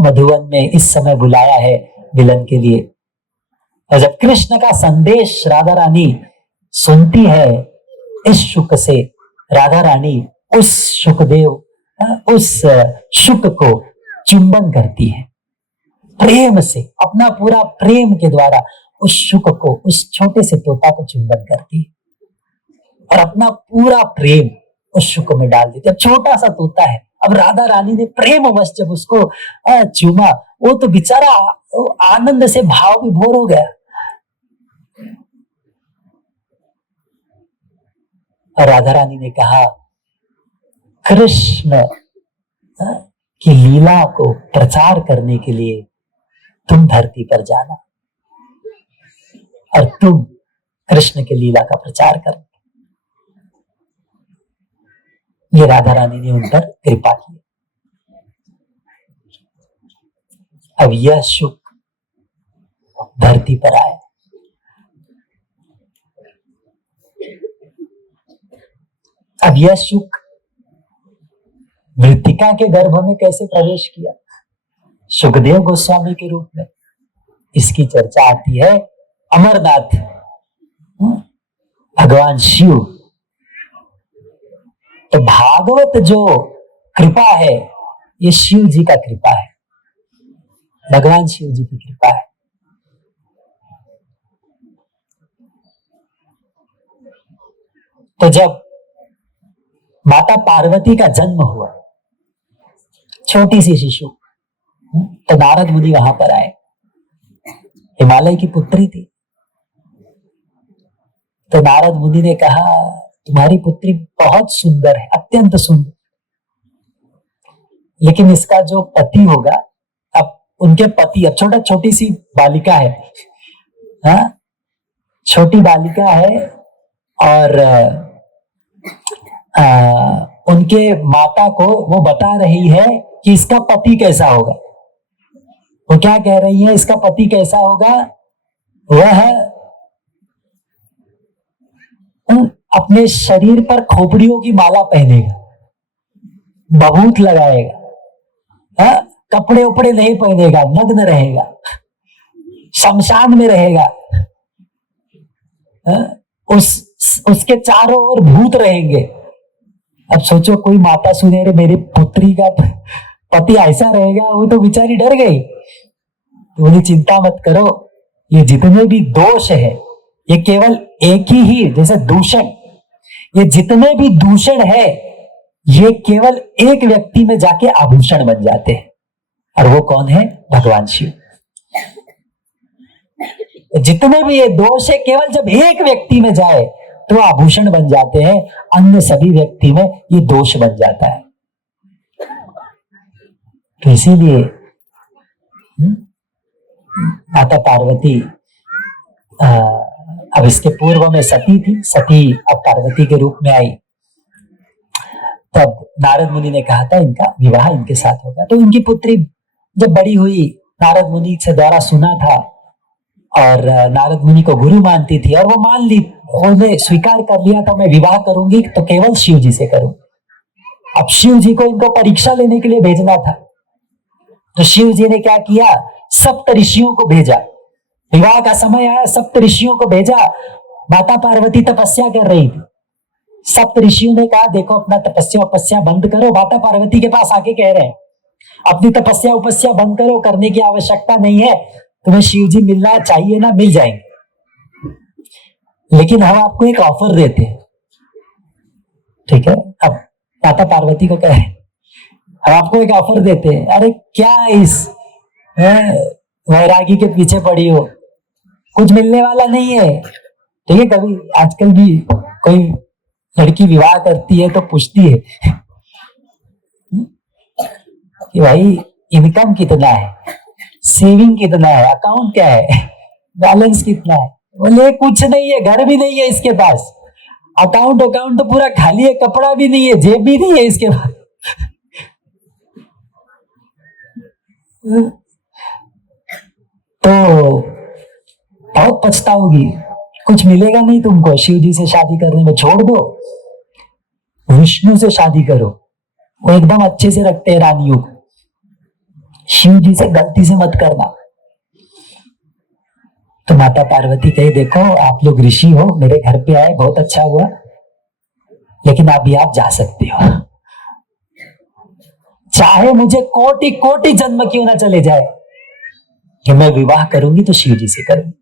मधुवन में इस समय बुलाया है मिलन के लिए। और जब कृष्ण का संदेश राधा रानी सुनती है इस शुक से, राधा रानी उस शुकदेव उस शुक को चुंबन करती है प्रेम से, अपना पूरा प्रेम के द्वारा उस शुक को, उस छोटे से तोता को चुंबन करती है और अपना पूरा प्रेम उस शुक में डाल देती है। अब छोटा सा तोता है, अब राधा रानी ने प्रेमवश जब उसको चूमा, वो तो बेचारा आनंद से भाव विभोर हो गया। और राधा रानी ने कहा, कृष्ण की लीला को प्रचार करने के लिए तुम धरती पर जाना और तुम कृष्ण की लीला का प्रचार करना। ये राधा रानी ने उन पर कृपा की। अब यह शुक धरती पर आए। अब यह शुक मृत्तिका के गर्भ में कैसे प्रवेश किया? सुखदेव गोस्वामी के रूप में। इसकी चर्चा आती है अमरनाथ, भगवान शिव। तो भागवत जो कृपा है ये शिव जी का कृपा है, भगवान शिव जी की कृपा है। तो जब माता पार्वती का जन्म हुआ, छोटी सी शिशु, तो नारद मुनि वहां पर आए। हिमालय की पुत्री थी। तो नारद मुनि ने कहा, तुम्हारी पुत्री बहुत सुंदर है, अत्यंत सुंदर, लेकिन इसका जो पति होगा, अब उनके पति, अब छोटी सी बालिका है, हाँ, छोटी बालिका है, और उनके माता को वो बता रही है कि इसका पति कैसा होगा। वो क्या कह रही है, इसका पति कैसा होगा? वह अपने शरीर पर खोपड़ियों की माला पहनेगा, बभूत लगाएगा, कपड़े उपड़े नहीं पहनेगा, नग्न रहेगा, शमशान में रहेगा, उसके चारों ओर भूत रहेंगे। अब सोचो कोई माता सुने रे मेरी पुत्री का पति ऐसा रहेगा, वो तो बेचारी डर गई। तो बोली चिंता मत करो, ये जितने भी दोष है ये केवल एक ही जैसे दूषण, ये जितने भी दूषण है ये केवल एक व्यक्ति में जाके आभूषण बन जाते हैं, और वो कौन है? भगवान शिव। जितने भी ये दोष है केवल जब एक व्यक्ति में जाए तो आभूषण बन जाते हैं, अन्य सभी व्यक्ति में ये दोष बन जाता है। तो इसीलिए माता पार्वती, अब इसके पूर्व में सती थी, सती अब पार्वती के रूप में आई। तब नारद मुनि ने कहा था इनका विवाह इनके साथ होगा। तो इनकी पुत्री जब बड़ी हुई, नारद मुनि से द्वारा सुना था, और नारद मुनि को गुरु मानती थी, और वो मान ली, उन्होंने स्वीकार कर लिया था मैं विवाह करूंगी तो केवल शिव जी से करूं। अब शिव जी को इनको परीक्षा लेने के लिए भेजना था, तो शिव जी ने क्या किया, सप्त ऋषियों को भेजा। विवाह का समय आया, सप्त ऋषियों को भेजा। माता पार्वती तपस्या कर रही थी। सप्त ऋषियों ने कहा देखो अपना तपस्या बंद करो। माता पार्वती के पास आके कह रहे हैं अपनी तपस्या बंद करो, करने की आवश्यकता नहीं है, तुम्हें शिव जी मिलना चाहिए ना, मिल जाएंगे, लेकिन हम आपको एक ऑफर देते हैं। ठीक है, अब माता पार्वती को कहे हम आपको एक ऑफर देते हैं। अरे क्या इस वैरागी के पीछे पड़ी हो, कुछ मिलने वाला नहीं है। ठीक है, कभी आजकल भी कोई लड़की विवाह करती है तो पूछती है कि भाई इनकम कितना है, सेविंग कितना है, अकाउंट क्या है, बैलेंस कितना है। बोले कुछ नहीं है, घर भी नहीं है इसके पास, अकाउंट तो पूरा खाली है, कपड़ा भी नहीं है, जेब भी नहीं है इसके पास। तो बहुत पछताओगी, कुछ मिलेगा नहीं तुमको। शिव जी से शादी करने में छोड़ दो, विष्णु से शादी करो, वो एकदम अच्छे से रखते हैं रानियों को। शिव जी से गलती से मत करना। तो माता पार्वती कहे देखो आप लोग ऋषि हो, मेरे घर पे आए, बहुत अच्छा हुआ, लेकिन अभी आप जा सकते हो। चाहे मुझे कोटि कोटि जन्म क्यों ना चले जाए, कि मैं विवाह करूंगी तो शिव जी से करूंगी।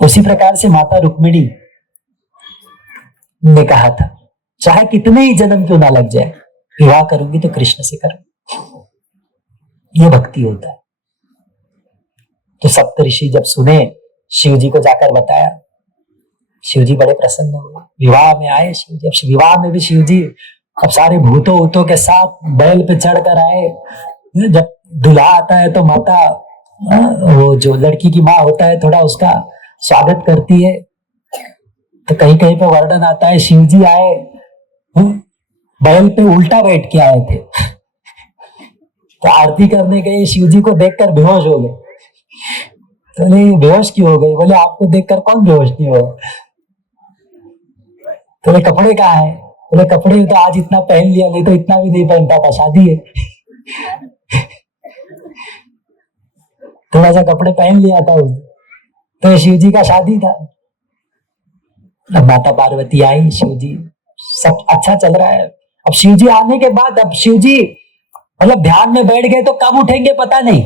उसी प्रकार से माता रुक्मिणी ने कहा था चाहे कितने ही जन्म क्यों ना लग जाए, विवाह करूंगी तो कृष्ण से करूंगी। ये भक्ति होता है। तो सप्तऋषि जब सुने, शिव जी को जाकर बताया, शिव जी बड़े प्रसन्न हुए। विवाह में आए शिव जी। अब विवाह में भी शिव जी अब सारे भूतों के साथ बैल पे चढ़कर आए। जब दूल्हा आता है तो माता, वो जो लड़की की माँ होता है, थोड़ा उसका स्वागत करती है। तो कहीं कहीं पे वर्णन आता है शिव जी आए, बैल पे उल्टा बैठ के आए थे। तो आरती करने गए, शिव जी को देखकर बेहोश हो गए। तो बोले बेहोश क्यों हो गए? बोले आपको देखकर कौन बेहोश नहीं होगा। तो बोले कपड़े कहाँ है? बोले कपड़े तो आज इतना पहन लिया, नहीं तो इतना भी नहीं पहनता था, शादी है। थोड़ा सा कपड़े पहन लिया था उस दिन, तो शिव जी का शादी था। अब माता पार्वती आई, शिव जी, सब अच्छा चल रहा है। अब शिव जी आने के बाद, अब शिव जी मतलब ध्यान में बैठ गए तो कब उठेंगे पता नहीं,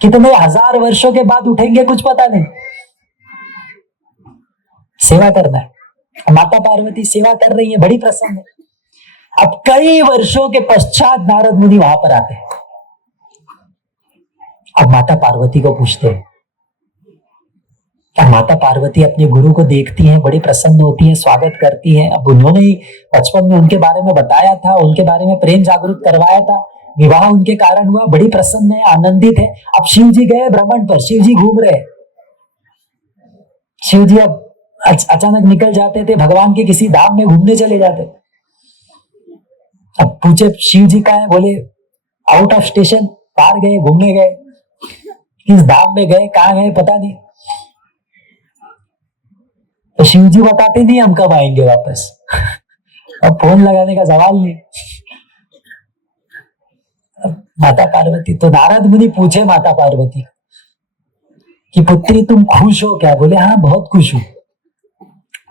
कितने हजार वर्षों के बाद उठेंगे कुछ पता नहीं। सेवा करना है, माता पार्वती सेवा कर रही है, बड़ी प्रसन्न है। अब कई वर्षों के पश्चात नारद मुनि वहां पर आते हैं। अब माता पार्वती को पूछते हैं। अब माता पार्वती अपने गुरु को देखती हैं, बड़ी प्रसन्न होती हैं, स्वागत करती हैं। अब उन्होंने ही बचपन में उनके बारे में बताया था, उनके बारे में प्रेम जागृत करवाया था, विवाह उनके कारण हुआ, बड़ी प्रसन्न है, आनंदित है। अब शिव जी गए भ्रमण पर, शिव जी घूम रहे। शिव जी अब अचानक निकल जाते थे, भगवान के किसी धाम में घूमने चले जाते। अब पूछे शिव जी कहाँ है? बोले आउट ऑफ स्टेशन, बाहर गए, घूमने गए, किस धाम में गए, कहाँ गए पता नहीं। तो शिव जी बताते नहीं हम कब आएंगे वापस। अब फोन लगाने का सवाल नहीं। माता पार्वती, तो नारद मुनि पूछे माता पार्वती कि पुत्री तुम खुश हो क्या? बोले हाँ बहुत खुश हूं।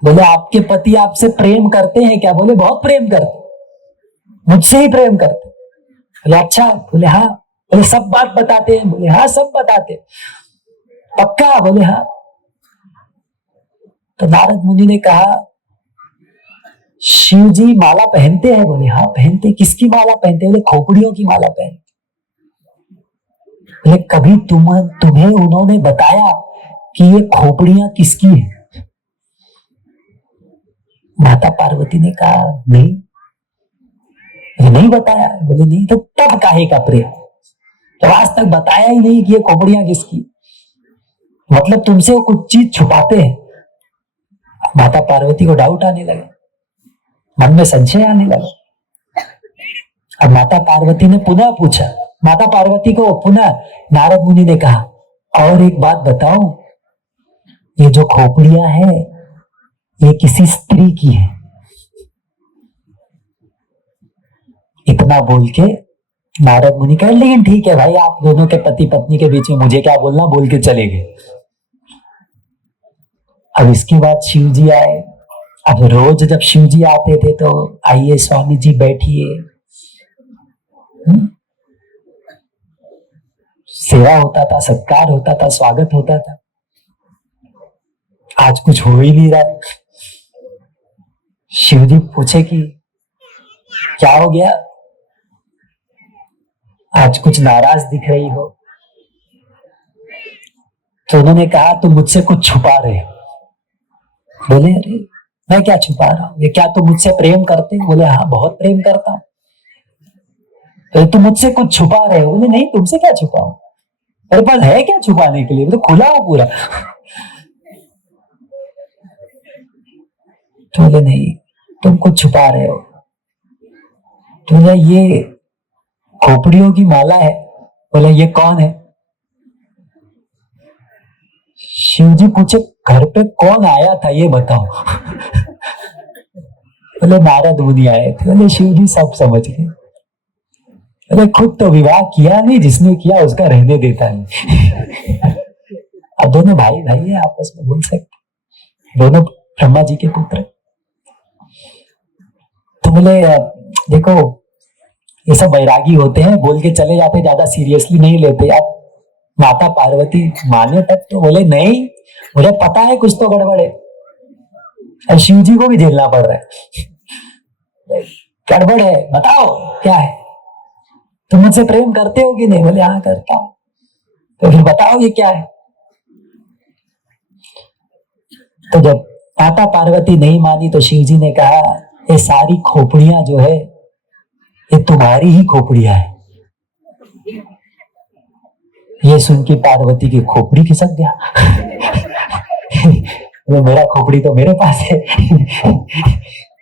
बोले आपके पति आपसे प्रेम करते हैं क्या? बोले बहुत प्रेम करते, मुझसे ही प्रेम करते। बोले अच्छा? बोले हाँ। बोले सब बात बताते हैं? बोले हाँ सब बताते। पक्का? बोले हाँ। तो नारद मुनि ने कहा शिव जी माला पहनते हैं? बोले हाँ पहनते। किसकी माला पहनते? बोले खोपड़ियों की माला पहनते। बोले कभी तुम्हें उन्होंने बताया कि ये खोपड़ियां किसकी है? माता पार्वती ने कहा नहीं, नहीं बताया। बोले नहीं, तो तब काहे का प्रेम? तो आज तक बताया ही नहीं कि ये खोपड़ियां किसकी, मतलब तुमसे वो कुछ चीज छुपाते हैं। माता पार्वती को डाउट आने लगा, मन में संशय आने लगा। अब माता पार्वती ने पुनः पूछा, माता पार्वती को पुनः नारद मुनि ने कहा और एक बात बताओ, ये जो खोपड़ियां हैं ये किसी स्त्री की है? इतना बोल के नारद मुनि कहे लेकिन ठीक है भाई, आप दोनों के पति पत्नी के बीच में मुझे क्या बोलना, बोल के चले गए। अब इसके बाद शिव जी आए। अब रोज जब शिव जी आते थे तो आइए स्वामी जी बैठिए, सेवा होता था, सत्कार होता था, स्वागत होता था। आज कुछ हो ही नहीं रहा। शिव जी पूछे कि क्या हो गया, आज कुछ नाराज दिख रही हो। तो उन्होंने कहा तुम मुझसे कुछ छुपा रहे हो। बोले अरे मैं क्या छुपा रहा हूं, ये क्या तुम मुझसे प्रेम करते हो? बोले हाँ बहुत प्रेम करता हूं। तो तुम मुझसे कुछ छुपा रहे हो? बोले नहीं, तुमसे क्या छुपाऊं, मेरे पास है क्या छुपाने के लिए, तो खुला हो पूरा। तो बोले नहीं, तुम कुछ छुपा रहे हो। तो बोले ये खोपड़ियों की माला है। बोले ये कौन है? शिव जी पूछे घर पे कौन आया था ये बताओ। बोले नारद मुनि आए थे। बोले शिव जी सब समझ गए। बोले खुद तो विवाह किया नहीं, जिसने किया उसका रहने देता नहीं। अब दोनों भाई भाई है, आपस में बोल सकते, दोनों ब्रह्मा जी के पुत्र। तो बोले देखो ये सब बैरागी होते हैं, बोल के चले जाते, ज्यादा सीरियसली नहीं लेते। अब माता पार्वती माने तक तो बोले नहीं, मुझे पता है कुछ तो गड़बड़ है। और शिव जी को भी झेलना पड़ रहा है, गड़बड़ है, बताओ क्या है, तुम मुझसे प्रेम करते हो कि नहीं? बोले हाँ करता हूं। तो फिर बताओ ये क्या है। तो जब माता पार्वती नहीं मानी तो शिव जी ने कहा ये सारी खोपड़ियां जो है ये तुम्हारी ही खोपड़ियां है। ये सुन के पार्वती की खोपड़ी खिसक गया। वो मेरा खोपड़ी तो मेरे पास है,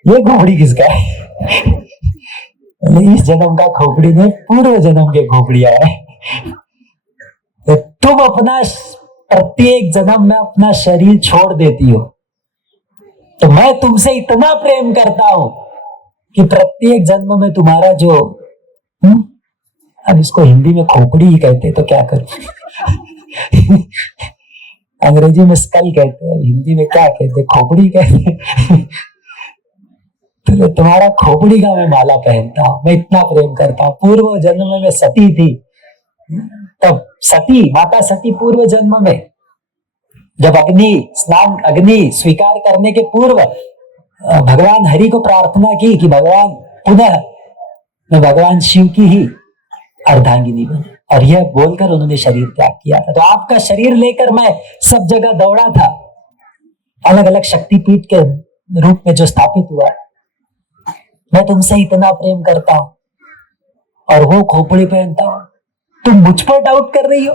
ये खोपड़ी किसका है? इस जन्म का खोपड़ी में पूर्व जन्म के खोपड़िया है। तो तुम अपना प्रत्येक जन्म में अपना शरीर छोड़ देती हो, तो मैं तुमसे इतना प्रेम करता हूं कि प्रत्येक जन्म में तुम्हारा जो अब इसको हिंदी में खोपड़ी ही कहते तो क्या करूं। अंग्रेजी में स्कल कहते हैं, हिंदी में क्या कहते, खोपड़ी कहते। तो तुम्हारा खोपड़ी का मैं माला पहनता हूं, मैं इतना प्रेम करता हूं। पूर्व जन्म में मैं सती थी, तब सती माता सती पूर्व जन्म में जब अग्नि स्वीकार करने के पूर्व भगवान हरि को प्रार्थना की कि भगवान पुनः मैं भगवान शिव की ही अर्धांगिनी बनी, और यह बोलकर उन्होंने शरीर त्याग किया था। तो आपका शरीर लेकर मैं सब जगह दौड़ा था, अलग अलग शक्तिपीठ के रूप में जो स्थापित हुआ। मैं तुमसे इतना प्रेम करता हूं और वो खोपड़ी पहनता हूं, तुम मुझ पर डाउट कर रही हो।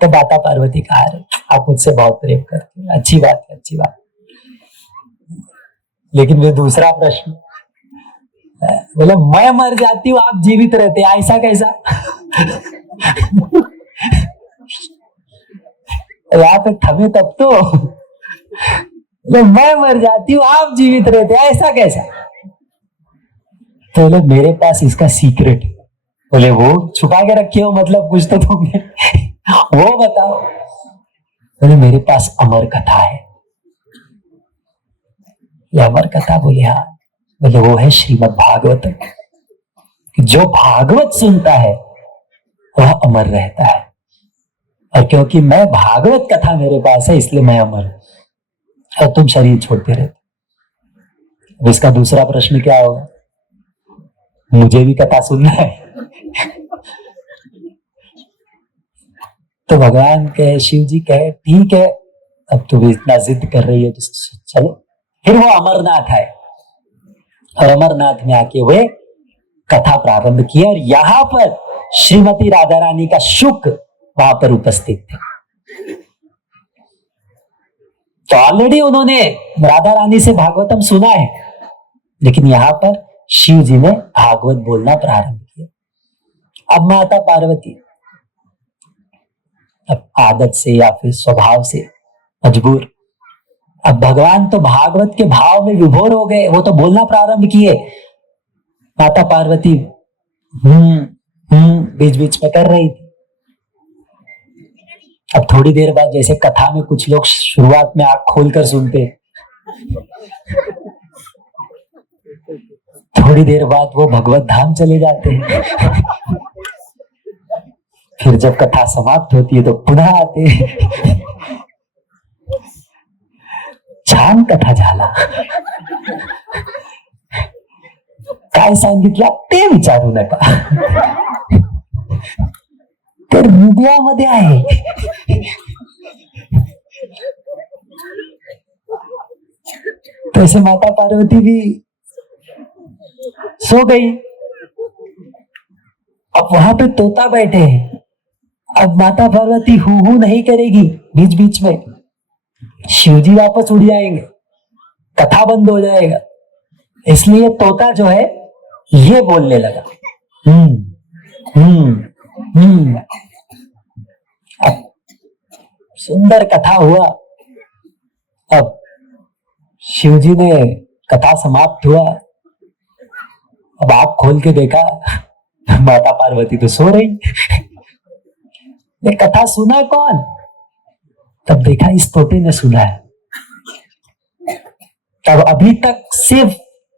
तो माता पार्वती कहा आप मुझसे बहुत प्रेम करते हैं, अच्छी बात है, अच्छी बात। लेकिन वे दूसरा प्रश्न, बोले मैं मर जाती हूँ आप जीवित रहते, ऐसा कैसा? यहाँ पे थमे तब तो, मैं मर जाती हूँ आप जीवित रहते, ऐसा कैसा? तो बोले मेरे पास इसका सीक्रेट। बोले वो छुपा के रखे हो, मतलब कुछ तो तुमने वो बताओ। बोले मेरे पास अमर कथा है। ये अमर कथा? बोले हाँ। बोले वो है श्रीमद् भागवत। जो भागवत सुनता है वह अमर रहता है, और क्योंकि मैं भागवत कथा मेरे पास है इसलिए मैं अमर हूं, और तुम शरीर छोड़ते रहते। अब इसका दूसरा प्रश्न क्या होगा? मुझे भी कथा सुनना है। तो भगवान कहे, शिव जी कहे ठीक है, अब तुम इतना जिद कर रही है तो चलो। फिर वो अमरनाथ आए और अमरनाथ में आके वे कथा प्रारंभ की, और यहां पर श्रीमती राधा रानी का शुक वहां पर उपस्थित थे। तो ऑलरेडी उन्होंने राधा रानी से भागवतम सुना है, लेकिन यहां पर शिव जी ने भागवत बोलना प्रारंभ किया। अब माता पार्वती अब आदत से या फिर स्वभाव से मजबूर, अब भगवान तो भागवत के भाव में विभोर हो गए, वो तो बोलना प्रारंभ किए। माता पार्वती बीच बीच में कर रही थी। अब थोड़ी देर बाद जैसे कथा में कुछ लोग शुरुआत में आंख खोलकर सुनते, थोड़ी देर बाद वो भगवत धाम चले जाते हैं। फिर जब कथा समाप्त होती है तो पुनः आते हैं। छान कथा झाला, काय सांगितलं ते विचारू नका, तर हृदयामध्ये आहे। तैसे माता पार्वती भी सो गई। अब वहां पे तोता बैठे हैं। अब माता पार्वती हू हू नहीं करेगी बीच बीच में, शिवजी वापस उड़ जाएंगे, कथा बंद हो जाएगा। इसलिए तोता जो है ये बोलने लगा, हम्म। अब सुंदर कथा हुआ। अब शिवजी ने कथा समाप्त हुआ। अब आँख खोल के देखा, माता पार्वती तो सो रही। ये कथा सुना कौन? तब देखा इस तोते ने सुना है। तब अभी तक सिर्फ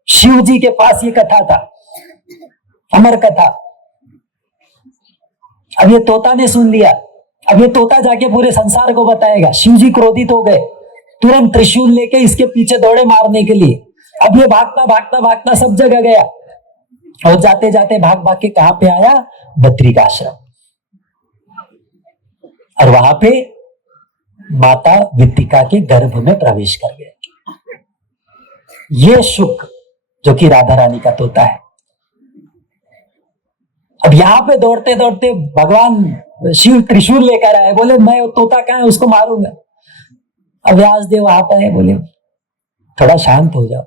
शिव जी के पास ये कथा था, अमर कथा। अब ये तोता ने सुन लिया। अब ये तोता जाके पूरे संसार को बताएगा। शिव जी क्रोधित हो गए, तुरंत त्रिशूल लेके इसके पीछे दौड़े मारने के लिए। अब ये भागता भागता भागता सब जगह गया और जाते जाते भाग भाग के कहां पे आया? बद्रिकाश्रम। और वहां पे माता वित्तिका के गर्भ में प्रवेश कर गया। ये शुक जो कि राधा रानी का तोता है। अब यहां पे दौड़ते दौड़ते भगवान शिव त्रिशूल लेकर आए। बोले मैं वो तोता कहां है, उसको मारूंगा। अब व्यासदेव वहां पर है, बोले थोड़ा शांत हो जाओ।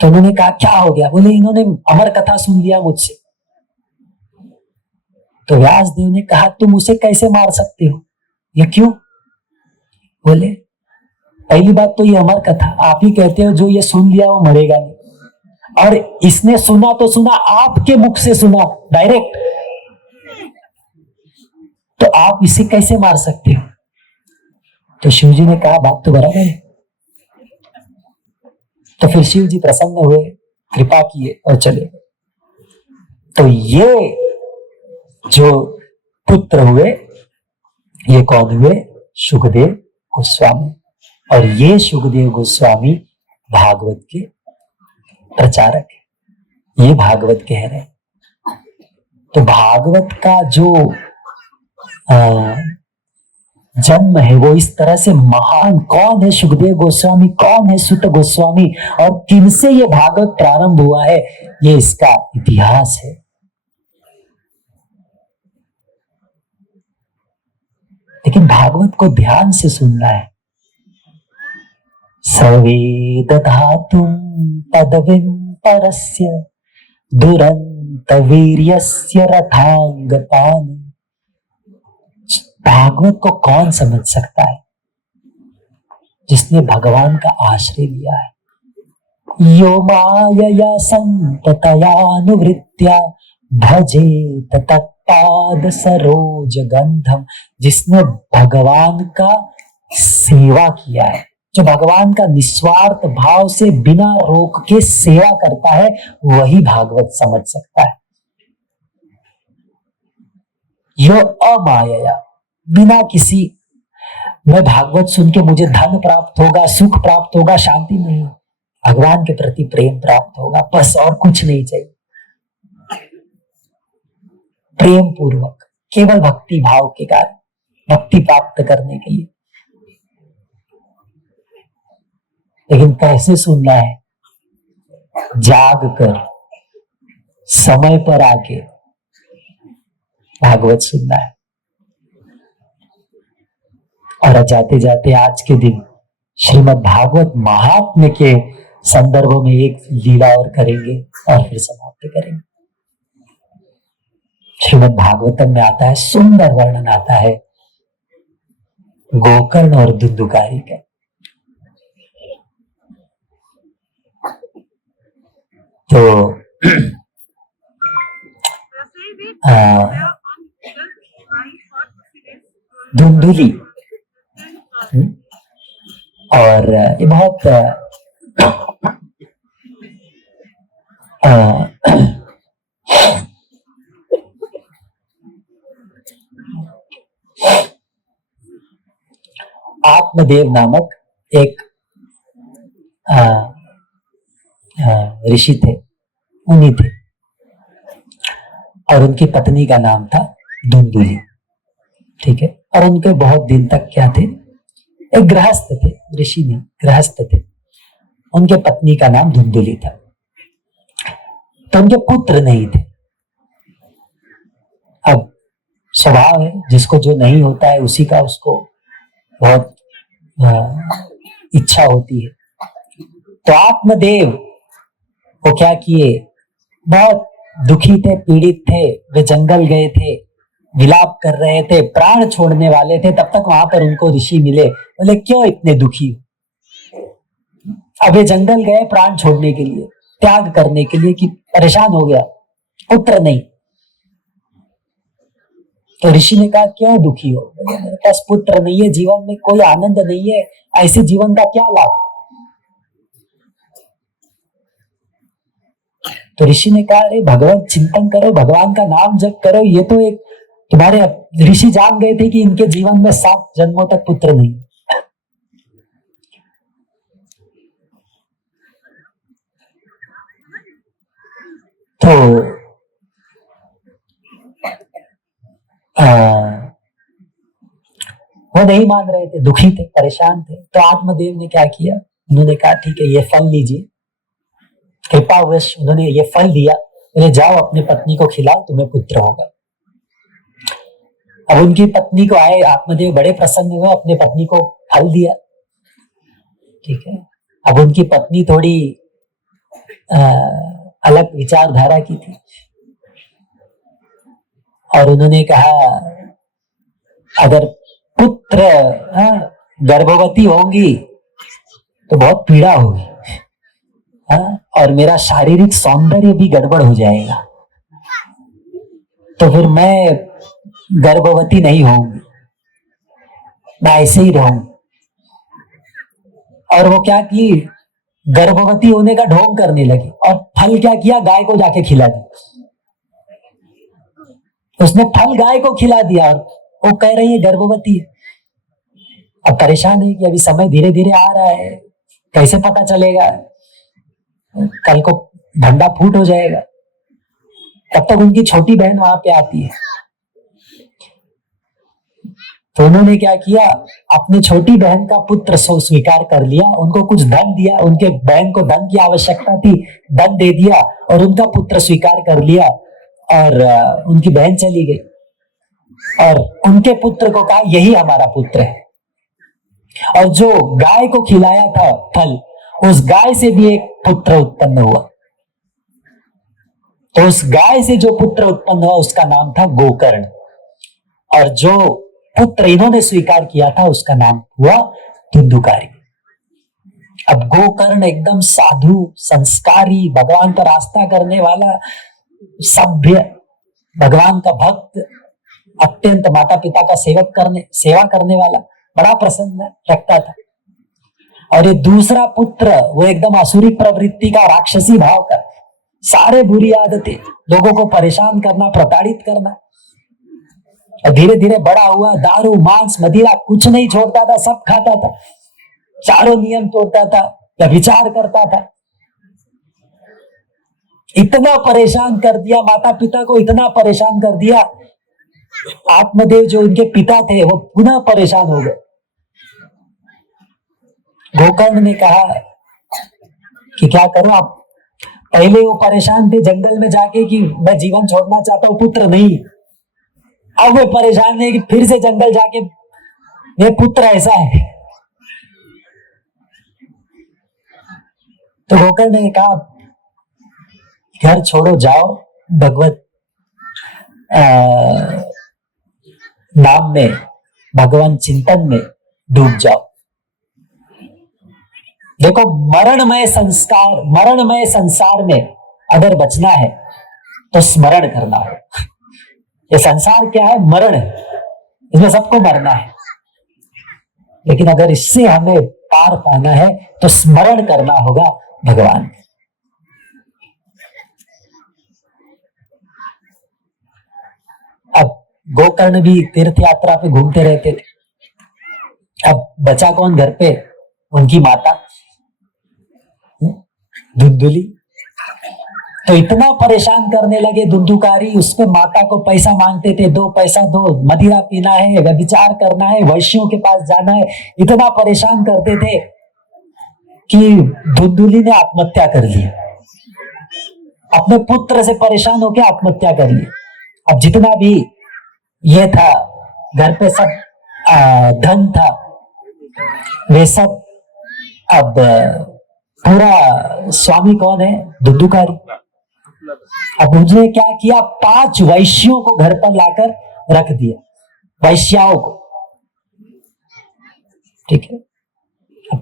तो उन्होंने कहा क्या हो गया? बोले इन्होंने अमर कथा सुन लिया मुझसे। तो व्यासदेव ने कहा तुम उसे कैसे मार सकते हो? ये क्यों? बोले पहली बात तो ये अमर कथा आप ही कहते हो, जो ये सुन लिया वो मरेगा नहीं। और इसने सुना तो सुना, आपके मुख से सुना डायरेक्ट, तो आप इसे कैसे मार सकते हो? तो शिव जी ने कहा बात तो बराबर है। तो फिर शिव जी प्रसन्न हुए, कृपा किए और चले। तो ये जो पुत्र हुए ये कौन हुए? सुखदेव गोस्वामी। और ये सुखदेव गोस्वामी भागवत के प्रचारक है। ये भागवत कह रहे हैं। तो भागवत का जो जन्म है वो इस तरह से महान। कौन है सुखदेव गोस्वामी? कौन है सुत गोस्वामी? और किनसे ये भागवत प्रारंभ हुआ है, ये इसका इतिहास है। लेकिन भागवत को ध्यान से सुनना है। सर्वे दधातुम तदविं परस्य दुरंत वीर्यस्य रथांगपान। भागवत को कौन समझ सकता है? जिसने भगवान का आश्रय लिया है। यो मायया संततयानुवृत्त्या भजेत तत्पाद सरोज गंधम। जिसने भगवान का सेवा किया है, जो भगवान का निस्वार्थ भाव से बिना रोक के सेवा करता है, वही भागवत समझ सकता है। यो अमायया, बिना किसी मैं भागवत सुन के मुझे धन प्राप्त होगा, सुख प्राप्त होगा, शांति नहीं, भगवान के प्रति प्रेम प्राप्त होगा, बस और कुछ नहीं चाहिए। प्रेम पूर्वक, केवल भक्ति भाव के कारण, भक्ति प्राप्त करने के लिए। लेकिन कैसे सुनना है? जाग कर, समय पर आके भागवत सुनना है। और जाते जाते आज के दिन श्रीमद् भागवत महात्म्य के संदर्भ में एक लीला और करेंगे और फिर समाप्त करेंगे। श्रीमद् भागवतम में आता है, सुंदर वर्णन आता है गोकर्ण और दुंदुकारी का। तो धुंधुली। और ये बहुत आत्मदेव नामक एक ऋषि थे, मुनि थे, और उनकी पत्नी का नाम था धुंधुली। ठीक है। और उनके बहुत दिन तक क्या थे, एक गृहस्थ थे, ऋषि नहीं गृहस्थ थे। उनके पत्नी का नाम धुंधुली था। तो उनके पुत्र नहीं थे। अब स्वभाव है, जिसको जो नहीं होता है उसी का उसको बहुत इच्छा होती है। तो आत्मदेव वो क्या किए, बहुत दुखी थे, पीड़ित थे, वे जंगल गए थे, विलाप कर रहे थे, प्राण छोड़ने वाले थे। तब तक वहां पर उनको ऋषि मिले, बोले क्यों इतने दुखी हो? अब ये जंगल गए प्राण छोड़ने के लिए, त्याग करने के लिए, कि परेशान हो गया, पुत्र नहीं। तो ऋषि ने कहा क्यों दुखी हो? मेरे पास पुत्र नहीं है, जीवन में कोई आनंद नहीं है, ऐसे जीवन का क्या लाभ? तो ऋषि ने कहा अरे भगवत चिंतन करो, भगवान का नाम जप करो। ये तो एक तुम्हारे ऋषि जान गए थे कि इनके जीवन में 7 जन्मों तक पुत्र नहीं। तो वो नहीं मान रहे थे, दुखी थे, परेशान थे। तो आत्मदेव ने क्या किया, उन्होंने कहा ठीक है ये फल लीजिए। कृपावश उन्होंने ये फल दिया, उन्हें जाओ अपनी पत्नी को खिलाओ, तुम्हें पुत्र होगा। अब उनकी पत्नी को आए, आत्मदेव बड़े प्रसन्न हुए, अपने पत्नी को फल दिया। ठीक है। अब उनकी पत्नी थोड़ी अलग विचारधारा की थी, और उन्होंने कहा अगर पुत्र गर्भवती होंगी तो बहुत पीड़ा होगी, और मेरा शारीरिक सौंदर्य भी गड़बड़ हो जाएगा, तो फिर मैं गर्भवती नहीं होंगी, मैं ऐसे ही रहूंगी। और वो क्या की, गर्भवती होने का ढोंग करने लगी, और फल क्या किया, गाय को जाके खिला दिया। उसने फल गाय को खिला दिया, और वो कह रही है गर्भवती है। अब परेशान है कि अभी समय धीरे धीरे आ रहा है, कैसे पता चलेगा, कल को भंडा फूट हो जाएगा। तब तक उनकी छोटी बहन वहां पे आती है। तो उन्होंने क्या किया, अपनी छोटी बहन का पुत्र स्वीकार कर लिया, उनको कुछ धन दिया, उनके बहन को धन की आवश्यकता थी, धन दे दिया, और उनका पुत्र स्वीकार कर लिया, और उनकी बहन चली गई, और उनके पुत्र को कहा यही हमारा पुत्र है। और जो गाय को खिलाया था फल, उस गाय से भी एक पुत्र उत्पन्न हुआ। तो उस गाय से जो पुत्र उत्पन्न हुआ उसका नाम था गोकर्ण, और जो पुत्र इन्होंने स्वीकार किया था उसका नाम हुआ धुंधुकारी। अब गोकर्ण एकदम साधु, संस्कारी, भगवान पर आस्था करने वाला, सभ्य, भगवान का भक्त, अत्यंत माता पिता का सेवा करने वाला, बड़ा प्रसन्न रखता था। और ये दूसरा पुत्र वो एकदम आसुरी प्रवृत्ति का, राक्षसी भाव का, सारे बुरी आदतें, लोगों को परेशान करना, प्रताड़ित करना। और धीरे धीरे बड़ा हुआ, दारू, मांस, मदिरा कुछ नहीं छोड़ता था, सब खाता था, चारों नियम तोड़ता था, व्यभिचार करता था। इतना परेशान कर दिया माता पिता को, इतना परेशान कर दिया, आत्मदेव जो उनके पिता थे वो पुनः परेशान हो गए। गोकर्ण ने कहा कि क्या करो, आप पहले वो परेशान थे जंगल में जाके कि मैं जीवन छोड़ना चाहता हूं, पुत्र नहीं। अब वे परेशान है कि फिर से जंगल जाके ये पुत्र ऐसा है। तो गोकर्ण ने कहा घर छोड़ो, जाओ भगवत नाम में, भगवान चिंतन में डूब जाओ। देखो मरणमय संसार में अगर बचना है तो स्मरण करना हो। ये संसार क्या है? मरण है, इसमें सबको मरना है, लेकिन अगर इससे हमें पार पाना है तो स्मरण करना होगा भगवान। अब गोकर्ण भी तीर्थ यात्रा पे घूमते रहते थे। अब बचा कौन घर पे? उनकी माता धुंधुली। तो इतना परेशान करने लगे धुंधुकारी, उसपे माता को पैसा मांगते थे, 2 पैसा दो, मदिरा पीना है, व्यभिचार करना है, वैश्यों के पास जाना है। इतना परेशान करते थे कि धुंधुली ने आत्महत्या कर ली। अपने पुत्र से परेशान होकर आत्महत्या कर ली। अब जितना भी ये था घर पे, सब धन था, वे सब अब पूरा स्वामी कौन है? धुंधुकारी। अब उसने क्या किया? 5 वैश्यों को घर पर लाकर रख दिया, वैश्याओं को। ठीक है,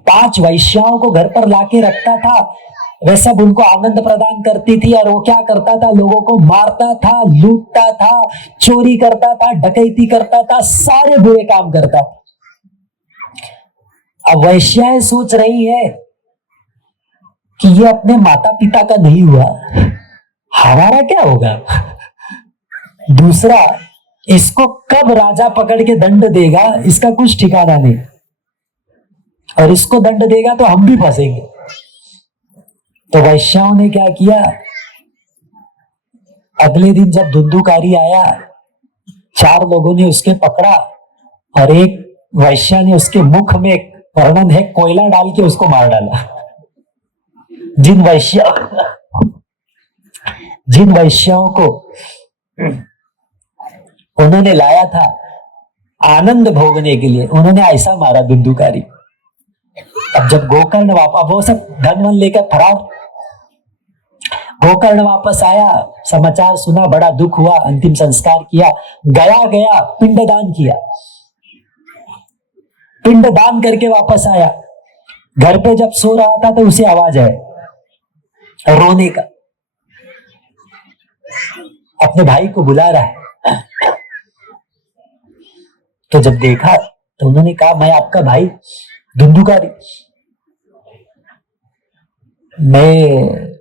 5 वैश्याओं को घर पर लाके रखता था। वह सब उनको आनंद प्रदान करती थी, और वो क्या करता था? लोगों को मारता था, लूटता था, चोरी करता था, डकैती करता था, सारे बुरे काम करता था। अब वैश्याएं सोच रही है कि ये अपने माता पिता का नहीं हुआ, हमारा क्या होगा? दूसरा, इसको कब राजा पकड़ के दंड देगा, इसका कुछ ठिकाना नहीं, और इसको दंड देगा तो हम भी फंसेंगे। तो वैश्याओं ने क्या किया? अगले दिन जब धुंधुकारी आया, 4 लोगों ने उसके पकड़ा, और एक वैश्या ने उसके मुख में, वर्णन है, कोयला डाल के उसको मार डाला। जिन वैश्याओं को उन्होंने लाया था आनंद भोगने के लिए, उन्होंने ऐसा मारा धुंधुकारी। अब जब गोकर्ण वापस, वो सब धन वन लेकर फरार, गोकर्ण वापस आया, समाचार सुना, बड़ा दुख हुआ, अंतिम संस्कार किया, गया पिंडदान किया। पिंडदान करके वापस आया, घर पे जब सो रहा था तो उसे आवाज आए रोने का, अपने भाई को बुला रहा है। तो जब देखा तो उन्होंने कहा, मैं आपका भाई धुंधुकारी, मैं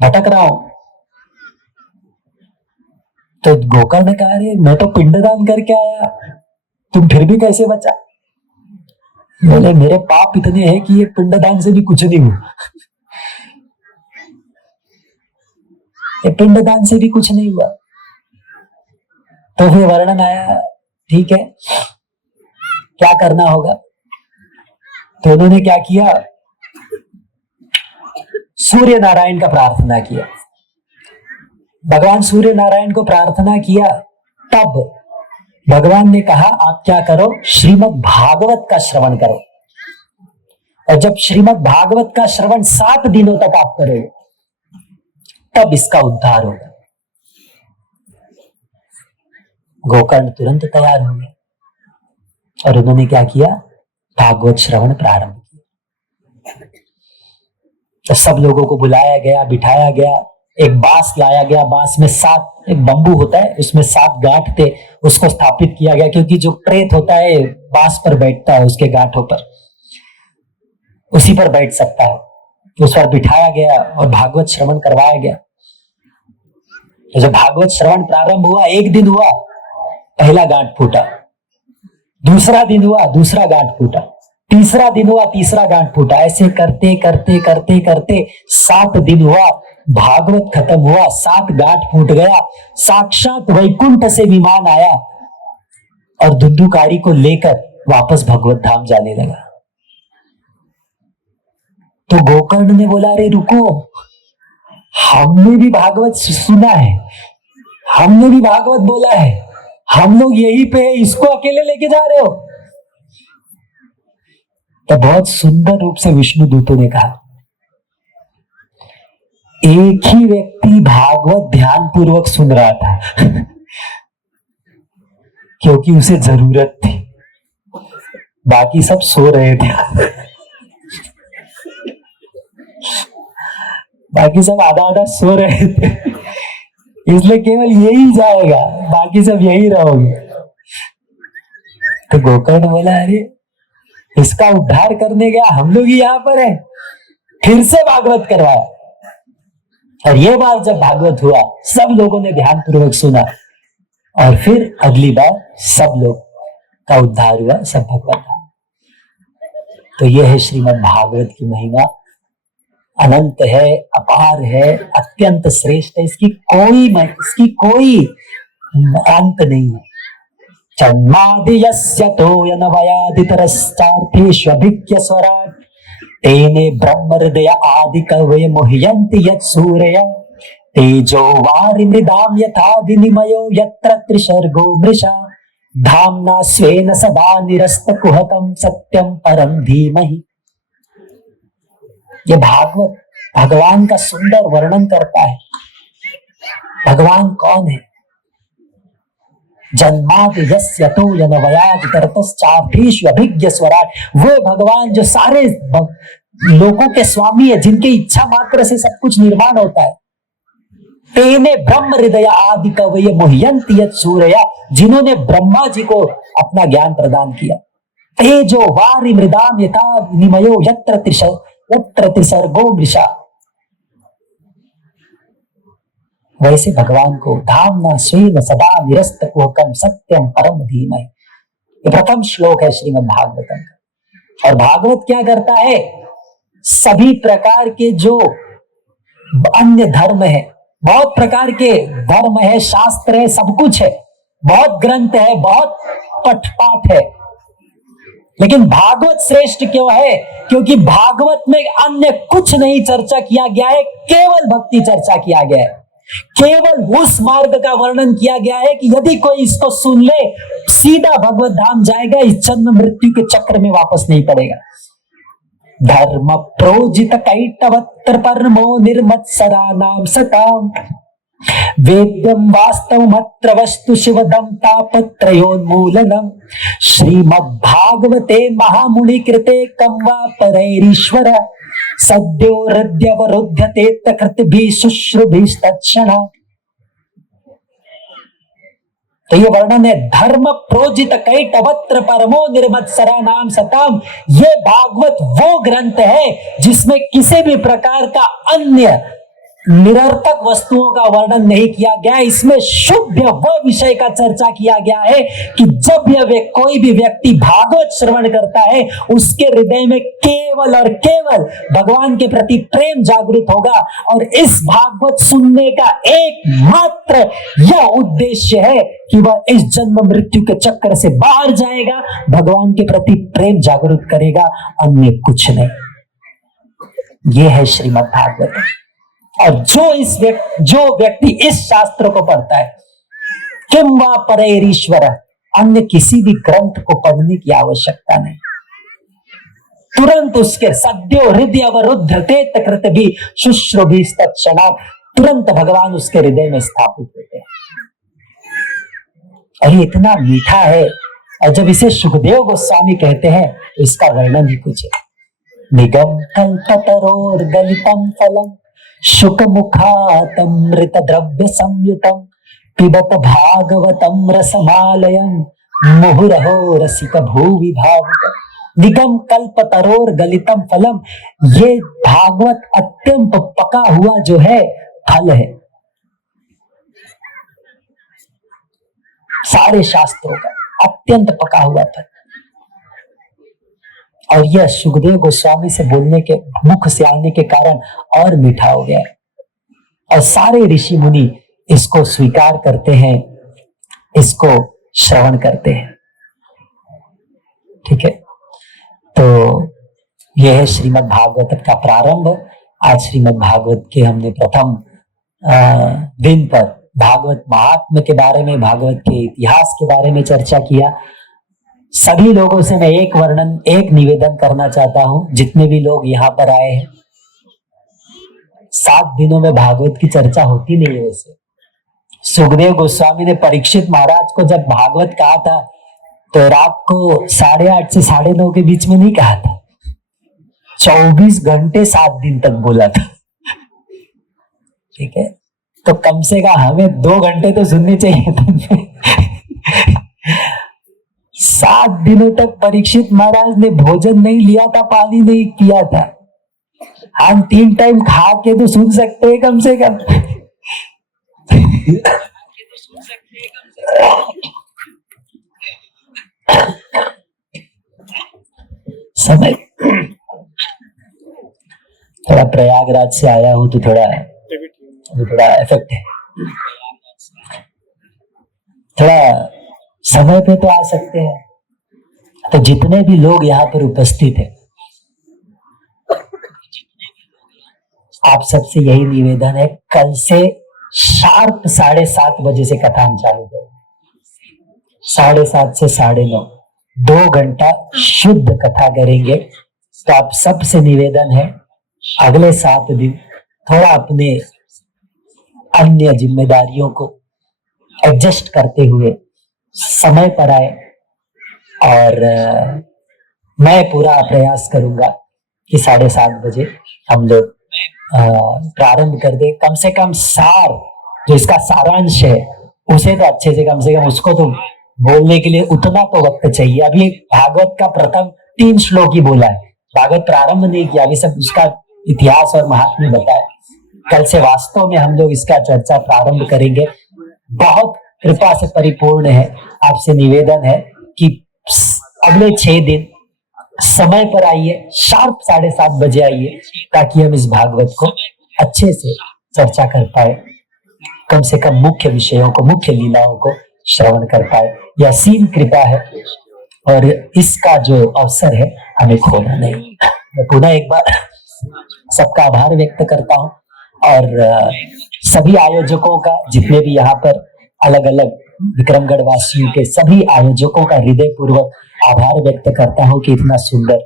भटक रहा हूं। तो गोकर्ण ने कहा, अरे मैं तो पिंडदान करके आया, तुम फिर भी कैसे बचा? बोले, मेरे पाप इतने हैं कि ये पिंडदान से भी कुछ नहीं हुआ, ये पिंडदान से भी कुछ नहीं हुआ। तो फिर वर्णन आया, ठीक है, क्या करना होगा? तो उन्होंने क्या किया? सूर्य नारायण का प्रार्थना किया। भगवान सूर्य नारायण को प्रार्थना किया, तब भगवान ने कहा, आप क्या करो? श्रीमद् भागवत का श्रवण करो। और जब श्रीमद् भागवत का श्रवण 7 दिनों तक आप करोगे, तब इसका उद्धार होगा। गोकर्ण तुरंत तैयार हो गए, और उन्होंने क्या किया? भागवत श्रवण प्रारंभ किया। तो सब लोगों को बुलाया गया, बिठाया गया, एक बांस लाया गया, बांस में 7, एक बंबू होता है, उसमें 7 गांठ थे, उसको स्थापित किया गया, क्योंकि जो प्रेत होता है बांस पर बैठता है, उसके गांठों पर, उसी पर बैठ सकता है। उस पर बिठाया गया और भागवत श्रवण करवाया गया। तो जब भागवत श्रवण प्रारंभ हुआ, 1 दिन हुआ, पहला गांठ फूटा, दूसरा दिन हुआ, दूसरा गांठ फूटा, तीसरा दिन हुआ, तीसरा गांठ फूटा। ऐसे करते करते करते करते 7 दिन हुआ, भागवत खत्म हुआ, 7 गांठ फूट गया, साक्षात वैकुंठ से विमान आया और धुंधुकारी को लेकर वापस भगवत धाम जाने लगा। तो गोकर्ण ने बोला, अरे रुको, हमने भी भागवत सुना है, हमने भी भागवत बोला है, हम लोग यहीं पे है, इसको अकेले लेके जा रहे हो? तो बहुत सुंदर रूप से विष्णु दूतों ने कहा, एक ही व्यक्ति भागवत ध्यान पूर्वक सुन रहा था क्योंकि उसे जरूरत थी, बाकी सब सो रहे थे। बाकी सब आधा आधा सो रहे थे, इसलिए केवल यही जाएगा, बाकी सब यही रहोगे। तो गोकर्ण बोला, अरे इसका उद्धार करने गया, हम लोग ही यहाँ पर है। फिर से भागवत करवाया, और ये बार जब भागवत हुआ सब लोगों ने ध्यान पूर्वक सुना, और फिर अगली बार सब लोग का उद्धार हुआ, सब भगवत। तो यह है श्रीमद् भागवत की महिमा, अनंत है, अपार है, अत्यंत श्रेष्ठ है, इसकी कोई अंत नहीं है। जन्मादियस्य तोयनवयादितरश्चार्थेष्वभिज्ञ स्वराट् तेने ब्रह्म हृदय आदि कवये मुह्यन्ति यत्सूरय तेजो वारिमृदां यथा विनिमयो यत्र त्रिसर्गो मृषा धाम्ना स्वेन सदा निरस्तकुहकं सत्यं परम धीमहि। ये भागवत भगवान का सुंदर वर्णन करता है। भगवान कौन है? जन्माद्यस्य तोयनवयादितरतश्चार्थेषु अभिज्ञ स्वराट्, वो भगवान जो सारे लोगों के स्वामी है, जिनके इच्छा मात्र से सब कुछ निर्माण होता है। तेने ब्रह्म हृदय आदि कवये मुह्यन्ति यत्सूरय, जिन्होंने ब्रह्मा जी को अपना ज्ञान प्रदान किया। तेजो वारि मृदाम यथा विनिमयो यत्र त्रिसर्गो मृषा, वैसे भगवान को धाम्ना स्वेन सदा निरस्तकुहकं सत्यं परम धीमहि। ये प्रथम श्लोक है श्रीमद् भागवतम का। और भागवत क्या करता है? सभी प्रकार के जो अन्य धर्म है, बहुत प्रकार के धर्म है, शास्त्र है, सब कुछ है, बहुत ग्रंथ है, बहुत पठपाठ है, लेकिन भागवत श्रेष्ठ क्यों है? क्योंकि भागवत में अन्य कुछ नहीं चर्चा किया गया है, केवल भक्ति चर्चा किया गया है। केवल उस मार्ग का वर्णन किया गया है कि यदि कोई इसको सुन ले सीधा भगवत धाम जाएगा, इस जन्म मृत्यु के चक्र में वापस नहीं पड़ेगा। धर्म प्रोजित कैटवत्र परमो निर्मत्सरा नाम सताम वेद्यम वास्तवमत्र वस्तु शिवदम तापत्रयोन्मूलनम श्रीमद्भागवते महामुनि कृते कं वा परैरीश्वर सद्यो हृद्यवरुध्यते तकृतिभिः शुश्रुभिस्तत्क्षणा। तो ये वर्णन है धर्म प्रोजित कैटवत्र परमो निर्मत्सरा नाम सताम। ये भागवत वो ग्रंथ है जिसमें किसी भी प्रकार का अन्य निरर्थक वस्तुओं का वर्णन नहीं किया गया। इसमें शुद्ध वह विषय का चर्चा किया गया है कि जब यह कोई भी व्यक्ति भागवत श्रवण करता है, उसके हृदय में केवल और केवल भगवान के प्रति प्रेम जागृत होगा। और इस भागवत सुनने का एकमात्र यह उद्देश्य है कि वह इस जन्म मृत्यु के चक्र से बाहर जाएगा, भगवान के प्रति प्रेम जागृत करेगा, अन्य कुछ नहीं। यह है श्रीमद् भागवत। और जो व्यक्ति इस शास्त्र को पढ़ता है, किम वा परैरीश्वर, अन्य किसी भी ग्रंथ को पढ़ने की आवश्यकता नहीं, तुरंत उसके सद्यो हृदय अवरुद्धते तकृतिभिः शुश्रुभिस्तत्क्षणात्, तुरंत भगवान उसके हृदय में स्थापित होते हैं। और ये इतना मीठा है, और जब इसे सुखदेव गोस्वामी कहते हैं तो इसका वर्णन ही कुछ है। निगम कल्पतरोर गलितम फलम शुक मुखातमृत द्रव्य संयुतम पिबत भागवतम रसमालयम मुहुरहो रसिक भूवि भावुक। निगम कल्पतरोर गलितम फलम, ये भागवत अत्यंत पका हुआ जो है फल है सारे शास्त्रों का, अत्यंत पका हुआ फल। और यह सुखदेव गोस्वामी से बोलने के मुख से आने के कारण और मीठा हो गया, और सारे ऋषि मुनि इसको स्वीकार करते हैं, इसको श्रवण करते हैं। ठीक है, तो यह है श्रीमद् भागवत का प्रारंभ। आज श्रीमद् भागवत के हमने प्रथम दिन पर भागवत महात्म्य के बारे में, भागवत के इतिहास के बारे में चर्चा किया। सभी लोगों से मैं एक निवेदन करना चाहता हूं, जितने भी लोग यहाँ पर आए हैं, 7 दिनों में भागवत की चर्चा होती नहीं है। वैसे सुखदेव गोस्वामी ने परीक्षित महाराज को जब भागवत कहा था तो रात को 8:30 से 9:30 के बीच में नहीं कहा था, 24 घंटे 7 दिन तक बोला था। ठीक है, तो कम से कम हमें 2 घंटे तो सुनने चाहिए। 7 दिनों तक परीक्षित महाराज ने भोजन नहीं लिया था, पानी नहीं पिया था। हम 3 टाइम खा के तो सुन सकते हैं कम से कम। समय थोड़ा प्रयागराज से आया हूं तो थोड़ा इफेक्ट है। थोड़ा समय पे तो आ सकते हैं। तो जितने भी लोग यहाँ पर उपस्थित हैं, आप सबसे यही निवेदन है, कल से शार्प 7:30 बजे से कथा हम चालू करें। 7:30 से 9:30 2 घंटा शुद्ध कथा करेंगे। तो आप सबसे निवेदन है, अगले 7 दिन थोड़ा अपने अन्य जिम्मेदारियों को एडजस्ट करते हुए समय पर आए। और मैं पूरा प्रयास करूंगा कि 7:30 बजे हम लोग प्रारंभ कर दे। कम से कम सार जो इसका सारांश है उसे तो अच्छे से, कम से कम उसको तो बोलने के लिए उतना तो वक्त चाहिए। अभी भागवत का प्रथम 3 श्लोक ही बोला है, भागवत प्रारंभ नहीं किया, अभी सब उसका इतिहास और महात्म्य बताया। कल से वास्तव में हम लोग इसका चर्चा प्रारंभ करेंगे। बहुत कृपा से परिपूर्ण है, आपसे निवेदन है कि अगले 6 दिन समय पर आइए, शार्प 7:30 बजे आइए, ताकि हम इस भागवत को अच्छे से चर्चा कर पाए, कम से कम मुख्य विषयों को, मुख्य लीलाओं को श्रवण कर पाए। यह असीम कृपा है और इसका जो अवसर है हमें खोना नहीं। मैं पुनः एक बार सबका आभार व्यक्त करता हूँ और सभी आयोजकों का, जितने भी यहाँ पर अलग अलग विक्रमगढ़ वासियों के सभी आयोजकों का हृदय पूर्वक आभार व्यक्त करता हूँ कि इतना सुंदर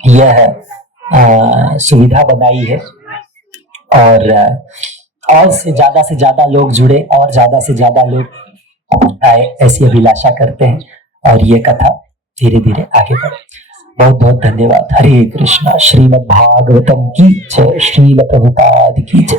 यह सुविधा बनाई है। और से ज्यादा लोग जुड़े और ज्यादा से ज्यादा लोग आए, ऐसी अभिलाषा करते हैं और ये कथा धीरे धीरे आगे बढ़े। बहुत बहुत धन्यवाद। हरे कृष्णा। श्रीमद् भागवतम की जय। श्रील प्रभुपाद की जय।